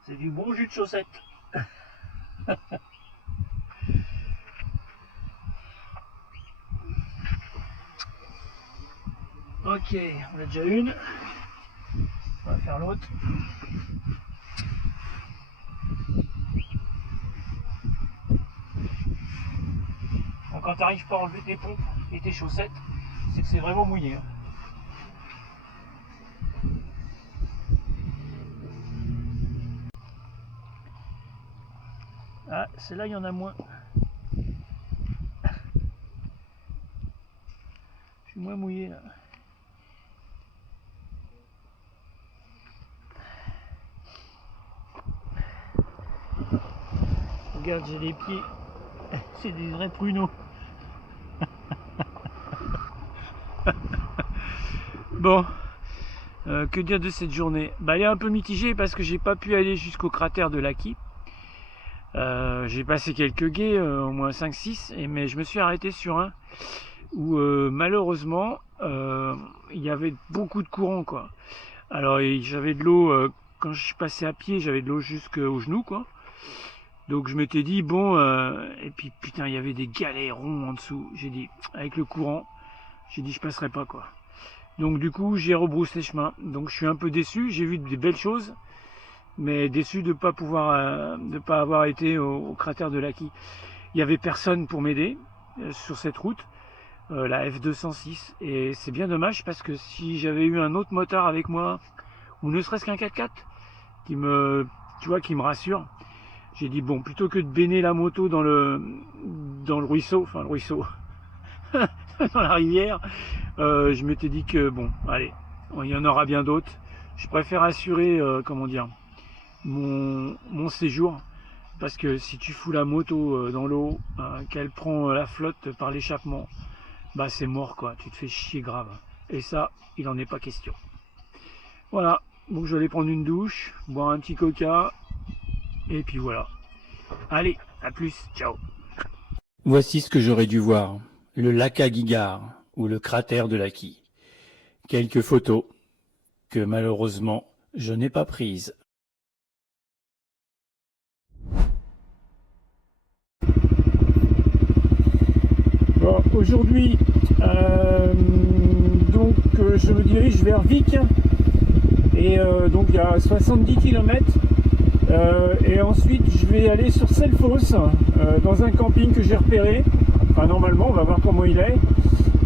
C'est du bon jus de chaussette. Ok, on a déjà une. On va faire l'autre. Donc quand tu n'arrives pas à enlever tes pompes et tes chaussettes, c'est que c'est vraiment mouillé. Hein. Ah, celle-là, il y en a moins. Je suis moins mouillé là. Regarde, j'ai les pieds. C'est des vrais pruneaux. Bon, que dire de cette journée? Bah, elle est un peu mitigée parce que j'ai pas pu aller jusqu'au cratère de Laki. J'ai passé quelques guets, au moins 5-6, mais je me suis arrêté sur un où malheureusement il y avait beaucoup de courant quoi. Alors j'avais de l'eau, quand je suis passé à pied, j'avais de l'eau jusqu'aux genoux quoi. Donc je m'étais dit, bon, et puis putain, il y avait des galérons en dessous. J'ai dit, avec le courant, j'ai dit, je passerai pas, quoi. Donc du coup, j'ai rebroussé chemin. Donc je suis un peu déçu, j'ai vu des belles choses, mais déçu de pas pouvoir, de pas avoir été au cratère de Laki. Il y avait personne pour m'aider sur cette route, la F206, et c'est bien dommage parce que si j'avais eu un autre motard avec moi, ou ne serait-ce qu'un 4x4, qui me, tu vois, qui me rassure, j'ai dit bon, plutôt que de béner la moto dans le ruisseau, enfin le ruisseau, dans la rivière, je m'étais dit que bon, allez, il y en aura bien d'autres. Je préfère assurer, comment dire, mon séjour, parce que si tu fous la moto dans l'eau, qu'elle prend la flotte par l'échappement, bah c'est mort, quoi, tu te fais chier grave. Et ça, il en est pas question. Voilà, donc je vais aller prendre une douche, boire un petit coca, et puis voilà. Allez, à plus, ciao. Voici ce que j'aurais dû voir, le Laka Gigar, ou le cratère de Laki. Quelques photos que malheureusement je n'ai pas prises. Bon, aujourd'hui, je me dirige vers Vic, et donc il y a 70 km. Et ensuite je vais aller sur Selfoss, dans un camping que j'ai repéré. Enfin normalement, on va voir comment il est.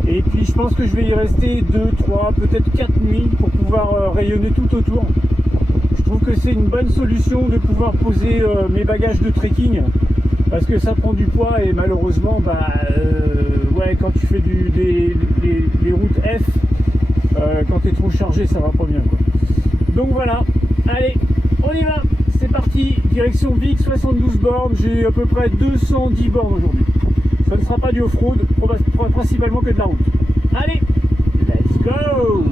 Et puis je pense que je vais y rester 2, 3, peut-être 4 nuits pour pouvoir rayonner tout autour. Je trouve que c'est une bonne solution de pouvoir poser mes bagages de trekking, parce que ça prend du poids et malheureusement, ouais, quand tu fais les routes F, quand tu es trop chargé, ça va pas bien, quoi. Donc voilà, allez, on y va, c'est parti, direction Vic, 72 bornes, j'ai à peu près 210 bornes aujourd'hui. Ça ne sera pas du off-road, principalement que de la route. Allez, let's go!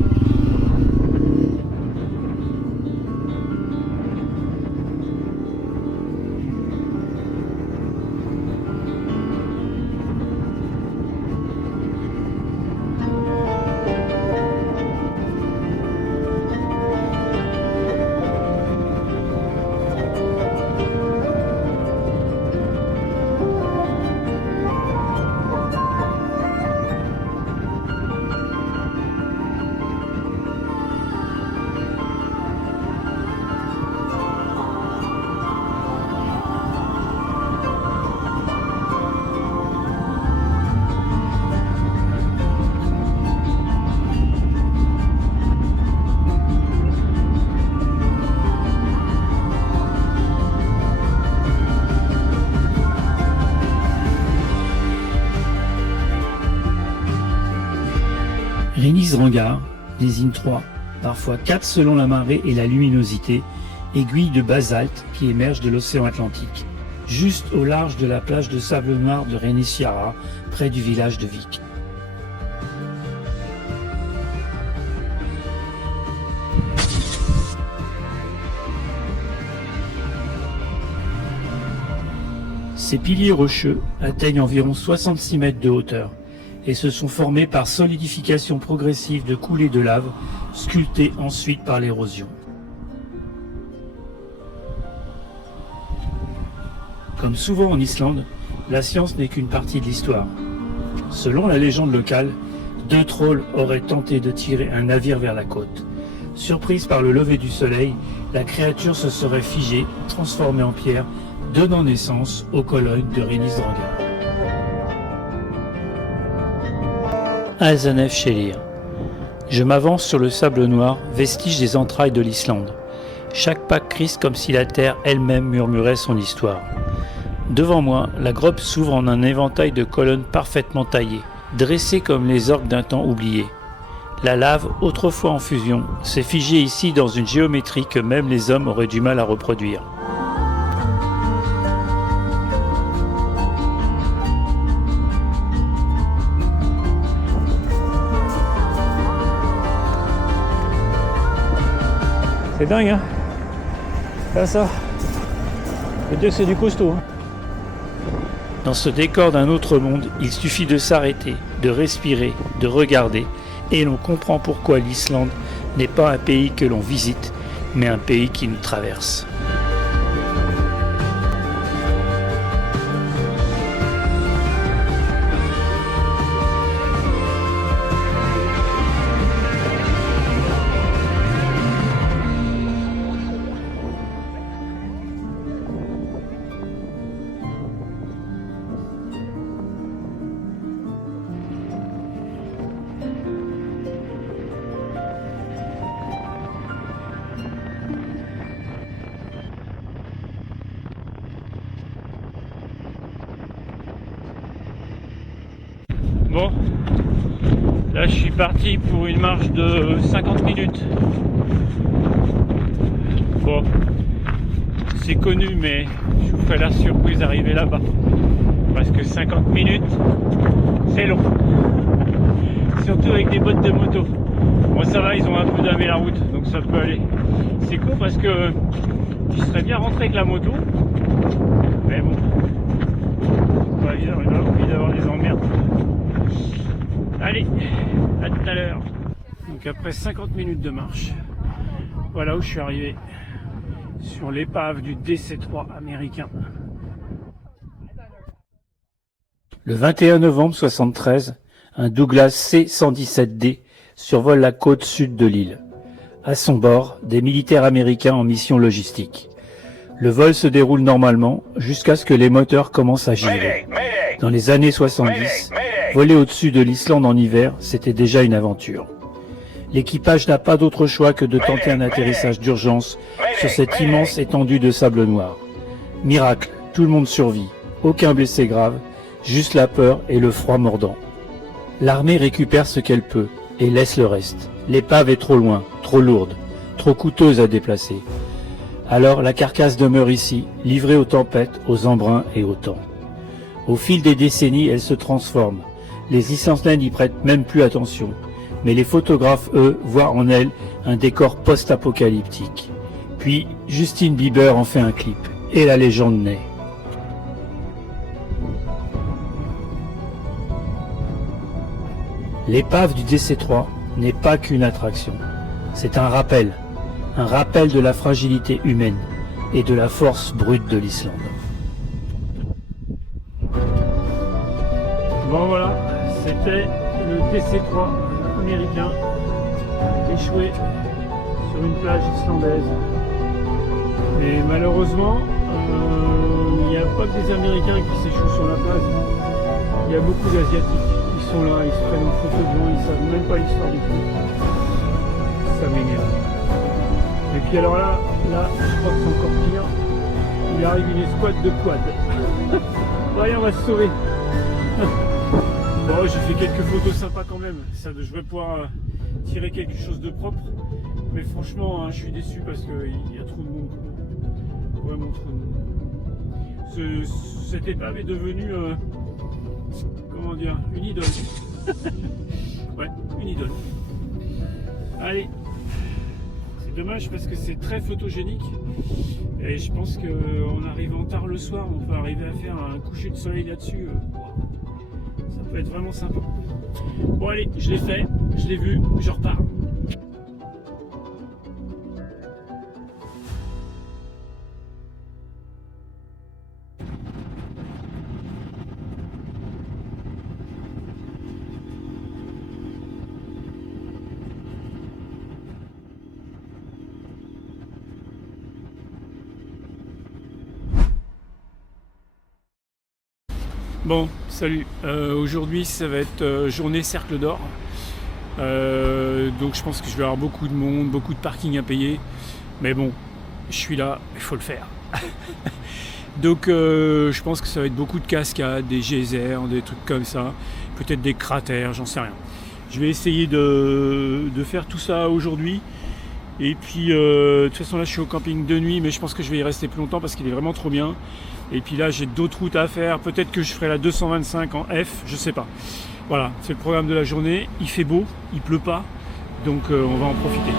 Rénis-Drangar désigne 3, parfois 4 selon la marée et la luminosité, aiguilles de basalte qui émergent de l'océan Atlantique, juste au large de la plage de sable noir de Rénis-Yara, près du village de Vic. Ces piliers rocheux atteignent environ 66 mètres de hauteur et se sont formés par solidification progressive de coulées de lave, sculptées ensuite par l'érosion. Comme souvent en Islande, la science n'est qu'une partie de l'histoire. Selon la légende locale, 2 trolls auraient tenté de tirer un navire vers la côte. Surprise par le lever du soleil, la créature se serait figée, transformée en pierre, donnant naissance aux colonnes de Rénis-Drangar. Alsanef Shelir. Je m'avance sur le sable noir, vestige des entrailles de l'Islande. Chaque pas crisse comme si la terre elle-même murmurait son histoire. Devant moi, la grotte s'ouvre en un éventail de colonnes parfaitement taillées, dressées comme les orques d'un temps oublié. La lave, autrefois en fusion, s'est figée ici dans une géométrie que même les hommes auraient du mal à reproduire. C'est dingue, hein? Là, ça. Je veux dire que c'est du costaud, hein? Dans ce décor d'un autre monde, il suffit de s'arrêter, de respirer, de regarder, et l'on comprend pourquoi l'Islande n'est pas un pays que l'on visite, mais un pays qui nous traverse. Bon, là je suis parti pour une marche de 50 minutes. Bon, c'est connu, mais je vous ferai la surprise d'arriver là-bas. Parce que 50 minutes, c'est long. Surtout avec des bottes de moto. Bon, ça va, ils ont un peu damé la route, donc ça peut aller. C'est cool parce que je serais bien rentré avec la moto. Mais bon, pas évident, on a envie d'avoir des emmerdes. Allez, à tout à l'heure. Donc après 50 minutes de marche, voilà où je suis arrivé. Sur l'épave du DC-3 américain. Le 21 novembre 1973, un Douglas C-117D survole la côte sud de l'île. À son bord, des militaires américains en mission logistique. Le vol se déroule normalement jusqu'à ce que les moteurs commencent à givrer. Dans les années 70, voler au-dessus de l'Islande en hiver, c'était déjà une aventure. L'équipage n'a pas d'autre choix que de tenter un atterrissage d'urgence sur cette immense étendue de sable noir. Miracle, tout le monde survit, aucun blessé grave, juste la peur et le froid mordant. L'armée récupère ce qu'elle peut et laisse le reste. L'épave est trop loin, trop lourde, trop coûteuse à déplacer. Alors la carcasse demeure ici, livrée aux tempêtes, aux embruns et au temps. Au fil des décennies, elle se transforme. Les Islandais n'y prêtent même plus attention. Mais les photographes, eux, voient en elle un décor post-apocalyptique. Puis, Justin Bieber en fait un clip, et la légende naît. L'épave du DC-3 n'est pas qu'une attraction. C'est un rappel de la fragilité humaine et de la force brute de l'Islande. Bon voilà, c'était le DC-3 américain échoué sur une plage islandaise. Et malheureusement, il n'y a pas que des Américains qui s'échouent sur la plage. Il y a beaucoup d'Asiatiques. Ils sont là, ils se prennent en photo devant, ils ne savent même pas l'histoire du truc. Ça m'énerve. Et puis alors là, je crois que c'est encore pire. Il arrive une escouade de quad. Ouais, on va se sauver. Bon, j'ai fait quelques photos sympas quand même. Ça, je vais pouvoir tirer quelque chose de propre. Mais franchement, hein, je suis déçu parce qu'il y a trop de monde. Vraiment trop de monde. Cette épave est devenue, comment dire, une idole. Ouais, une idole. Allez. C'est dommage parce que c'est très photogénique. Et je pense qu'en arrivant tard le soir, on peut arriver à faire un coucher de soleil là-dessus. Ça peut être vraiment sympa. Bon allez, je l'ai fait, je l'ai vu, je repars. Bon, salut. Aujourd'hui, ça va être journée Cercle d'Or. Donc je pense que je vais avoir beaucoup de monde, beaucoup de parking à payer. Mais bon, je suis là, il faut le faire. Donc je pense que ça va être beaucoup de cascades, des geysers, des trucs comme ça. Peut-être des cratères, j'en sais rien. Je vais essayer de faire tout ça aujourd'hui. Et puis de toute façon là je suis au camping de nuit, mais je pense que je vais y rester plus longtemps parce qu'il est vraiment trop bien. Et puis là j'ai d'autres routes à faire, peut-être que je ferai la 225 en F, je sais pas. Voilà, c'est le programme de la journée, il fait beau, il pleut pas, donc on va en profiter.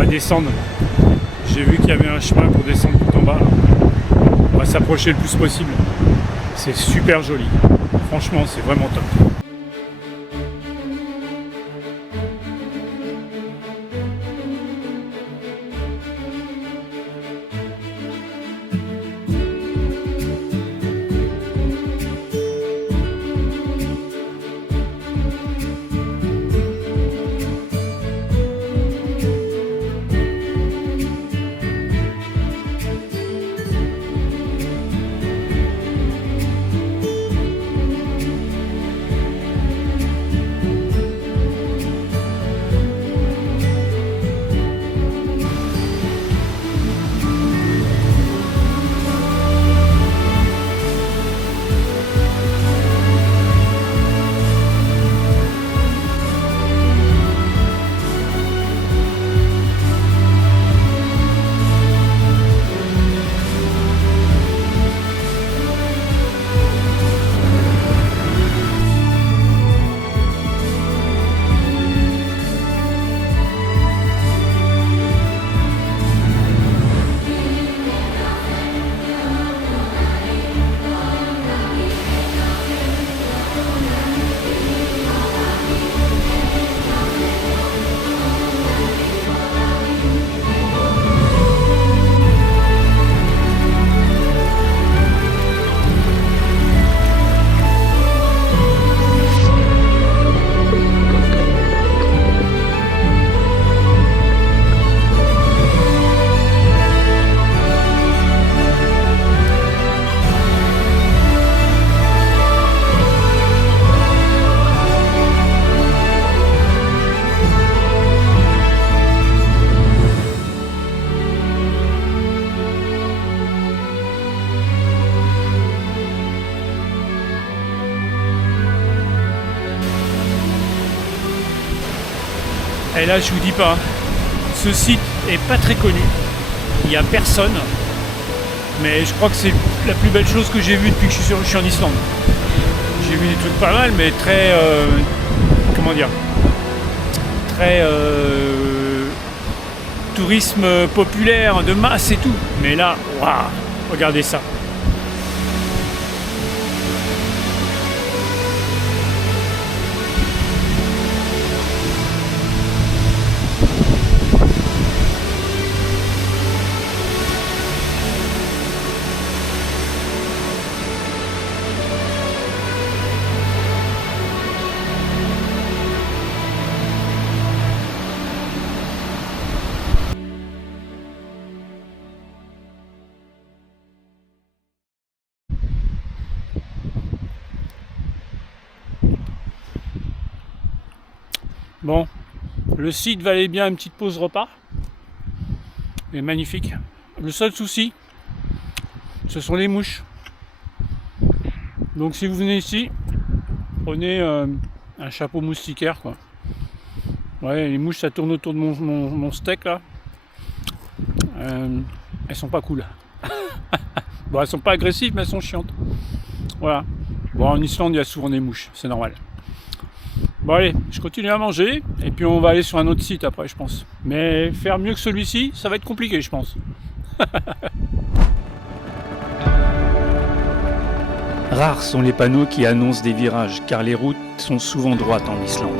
va descendre. J'ai vu qu'il y avait un chemin pour descendre tout en bas. On va s'approcher le plus possible. C'est super joli. Franchement, c'est vraiment top. Et là, je vous dis pas, ce site est pas très connu. Il n'y a personne. Mais je crois que c'est la plus belle chose que j'ai vue depuis que je suis en Islande. J'ai vu des trucs pas mal, mais très... comment dire, très... tourisme populaire de masse et tout. Mais là, waouh, regardez ça. Bon, le site valait bien une petite pause repas. Il est magnifique. Le seul souci, ce sont les mouches. Donc si vous venez ici, prenez un chapeau moustiquaire, quoi. Ouais, les mouches, ça tourne autour de mon steak là. Elles sont pas cool. Bon, elles sont pas agressives, mais elles sont chiantes. Voilà. Bon, en Islande, il y a souvent des mouches, c'est normal. Bon allez, je continue à manger et puis on va aller sur un autre site après, je pense. Mais faire mieux que celui-ci, ça va être compliqué, je pense. Rares sont les panneaux qui annoncent des virages, car les routes sont souvent droites en Islande.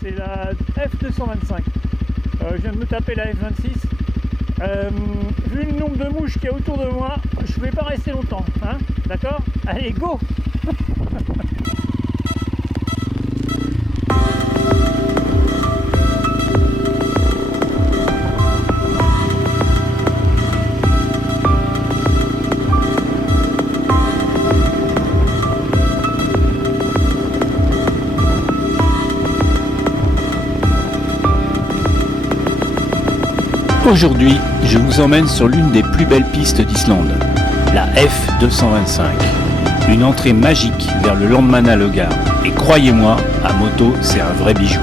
C'est la F225. Je viens de me taper la F26. Vu le nombre de mouches qu'il y a autour de moi, je vais pas rester longtemps, hein, d'accord? Allez, go! Aujourd'hui, je vous emmène sur l'une des plus belles pistes d'Islande, la F225. Une entrée magique vers le Landmannalaugar. Et croyez-moi, à moto, c'est un vrai bijou.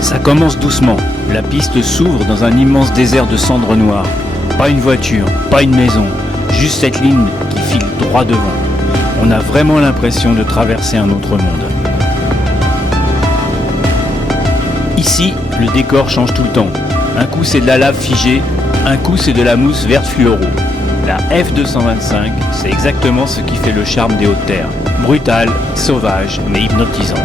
Ça commence doucement, la piste s'ouvre dans un immense désert de cendres noires. Pas une voiture, pas une maison, juste cette ligne qui file droit devant. On a vraiment l'impression de traverser un autre monde. Ici, le décor change tout le temps. Un coup c'est de la lave figée, un coup c'est de la mousse verte fluoro. La F225, c'est exactement ce qui fait le charme des Hautes-Terres. Brutale, sauvage, mais hypnotisante.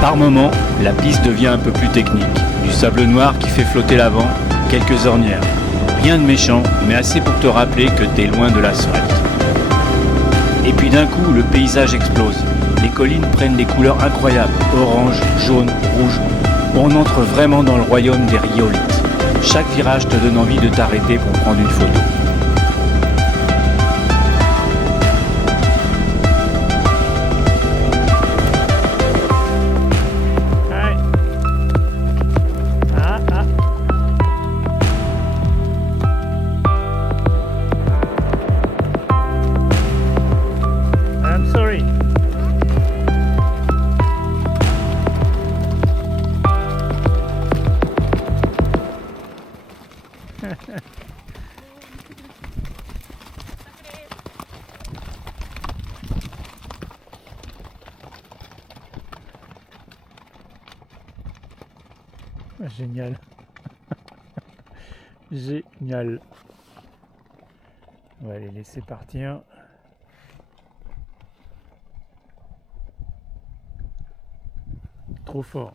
Par moments, la piste devient un peu plus technique. Du sable noir qui fait flotter l'avant, quelques ornières. Rien de méchant, mais assez pour te rappeler que t'es loin de l'asphalte. Et puis d'un coup, le paysage explose. Les collines prennent des couleurs incroyables, orange, jaune, rouge. On entre vraiment dans le royaume des rhyolites. Chaque virage te donne envie de t'arrêter pour prendre une photo. Génial. Génial. On va les laisser partir. Trop fort.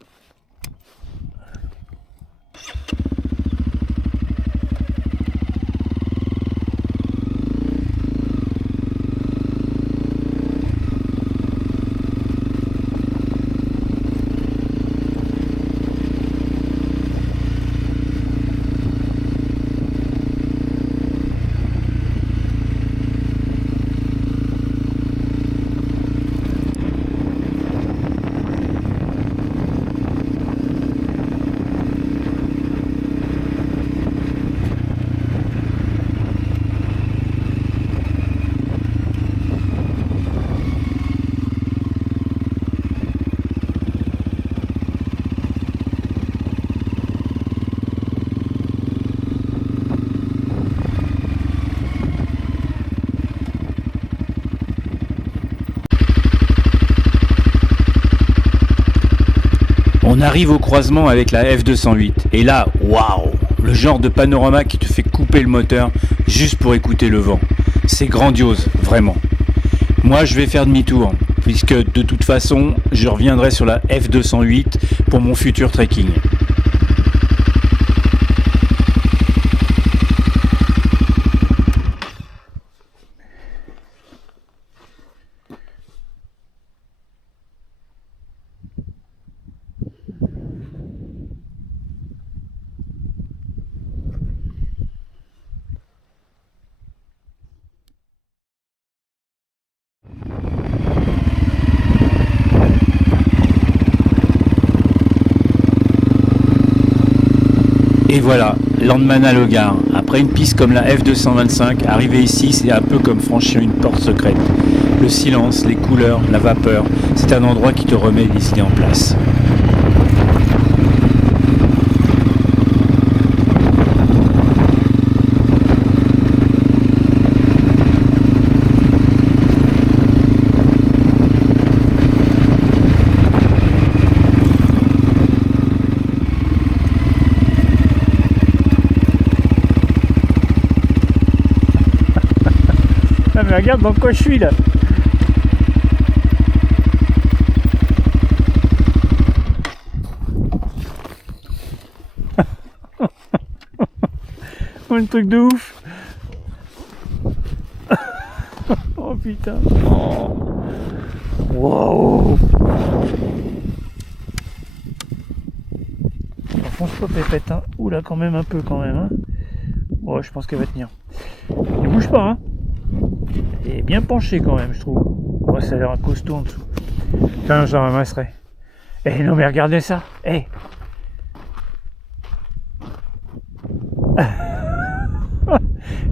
On arrive au croisement avec la F208 et là, waouh, le genre de panorama qui te fait couper le moteur juste pour écouter le vent. C'est grandiose, vraiment. Moi, je vais faire demi-tour puisque de toute façon, je reviendrai sur la F208 pour mon futur trekking. Et voilà, Landmann à Logar. Après une piste comme la F225, arriver ici, c'est un peu comme franchir une porte secrète. Le silence, les couleurs, la vapeur, c'est un endroit qui te remet les idées en place. Ah mais regarde dans quoi je suis là. Oh, le truc de ouf. Oh putain. Oh. Wow. Fonce pas pépette hein. Oula quand même un peu quand même hein. Oh je pense qu'elle va tenir. Ne bouge pas hein. Elle est bien penchée quand même je trouve. Oh, ça a l'air un costaud en dessous. Putain j'en ramasserai. Eh non mais regardez ça. Eh.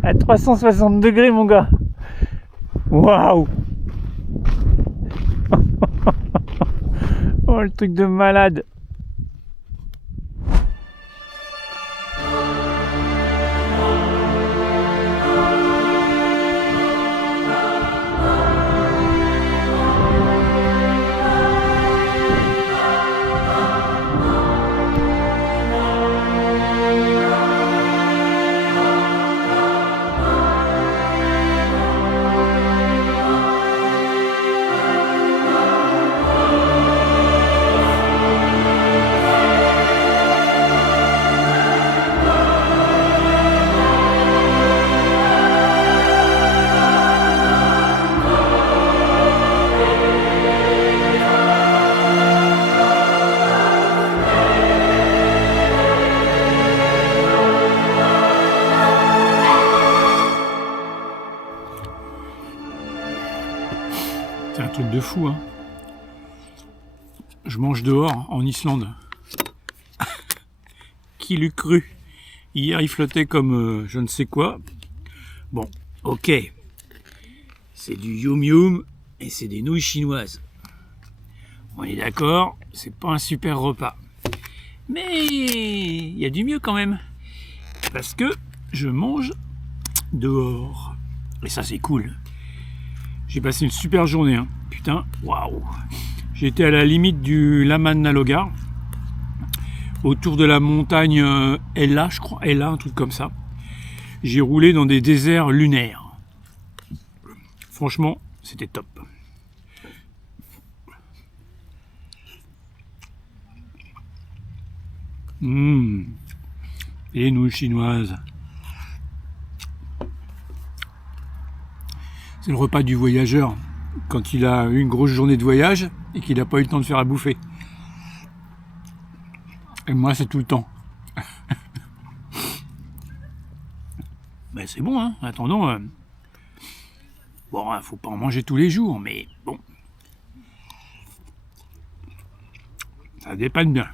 À 360 degrés mon gars. Waouh. Oh le truc de malade. C'est un truc de fou, hein. Je mange dehors, en Islande. Qui l'eût cru? Hier, il flottait comme je ne sais quoi. Bon, ok. C'est du yum yum et c'est des nouilles chinoises. On est d'accord, c'est pas un super repas. Mais il y a du mieux quand même. Parce que je mange dehors. Et ça, c'est cool. J'ai passé une super journée, hein. Putain, waouh. J'ai été à la limite du Landmann à Logar, autour de la montagne Ella, je crois, Ella, un truc comme ça. J'ai roulé dans des déserts lunaires. Franchement, c'était top. Et nouilles chinoises. C'est le repas du voyageur quand il a eu une grosse journée de voyage et qu'il n'a pas eu le temps de faire à bouffer. Et moi, c'est tout le temps. Ben, c'est bon, hein. Attendons. Bon, faut pas en manger tous les jours, mais bon. Ça dépanne bien.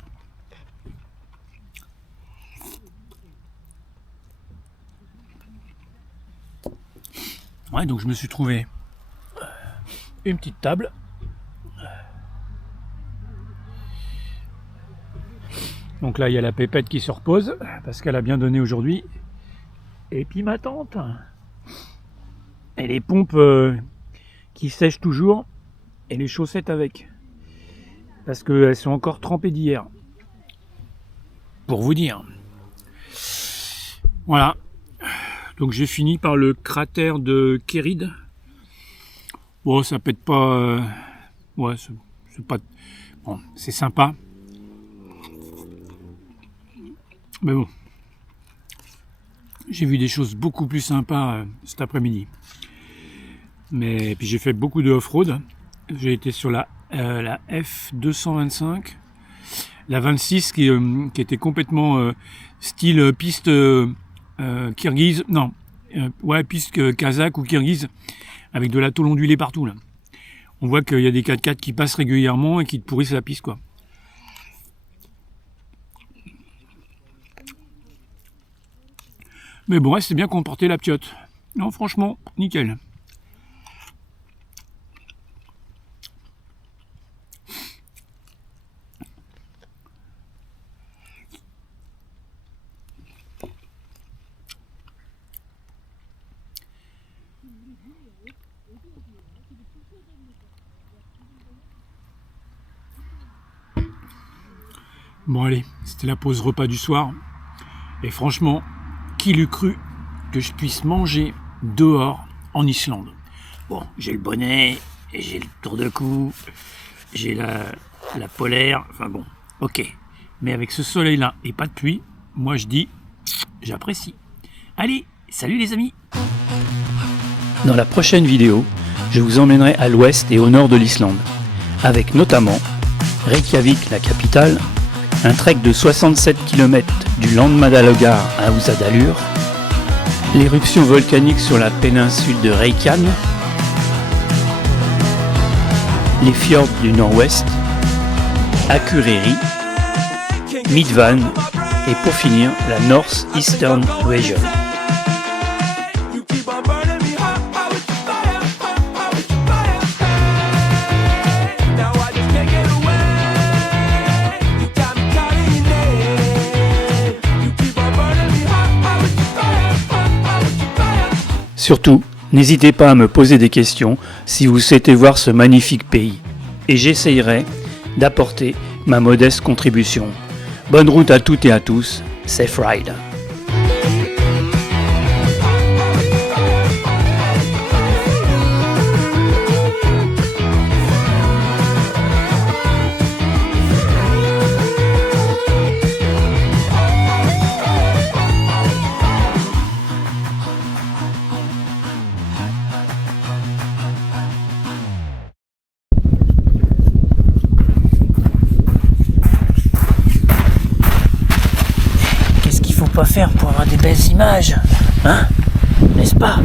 Ouais, donc je me suis trouvé une petite table. Donc là, il y a la pépette qui se repose parce qu'elle a bien donné aujourd'hui. Et puis ma tante. Et les pompes qui sèchent toujours. Et les chaussettes avec. Parce qu'elles sont encore trempées d'hier. Pour vous dire. Voilà. Donc j'ai fini par le cratère de Kerid. Bon, ça pète pas. Ouais, c'est pas. Bon, c'est sympa. Mais bon. J'ai vu des choses beaucoup plus sympas cet après-midi. Mais puis j'ai fait beaucoup de off-road. J'ai été sur la F225, la 26 qui était complètement style piste kirghize, non, ouais, piste kazakh ou kirghize, avec de la tôle ondulée partout là. On voit qu'il y a des 4x4 qui passent régulièrement et qui te pourrissent la piste quoi. Mais bon, ouais, c'est bien comporté la piote. Non, franchement, nickel. Bon allez, c'était la pause repas du soir. Et franchement, qui l'eût cru que je puisse manger dehors en Islande? Bon, j'ai le bonnet, j'ai le tour de cou, j'ai la polaire, enfin bon, ok. Mais avec ce soleil-là et pas de pluie, moi je dis, j'apprécie. Allez, salut les amis! Dans la prochaine vidéo, je vous emmènerai à l'ouest et au nord de l'Islande, avec notamment Reykjavik, la capitale, un trek de 67 km du Landmannalaugar à Húsadalur, l'éruption volcanique sur la péninsule de Reykjavik, les fjords du nord-ouest, Akureyri, Midvan et pour finir la North Eastern Region. Surtout, n'hésitez pas à me poser des questions si vous souhaitez voir ce magnifique pays. Et j'essayerai d'apporter ma modeste contribution. Bonne route à toutes et à tous, safe ride. Qu'est-ce qu'il faut pas faire pour avoir des belles images, hein? N'est-ce pas?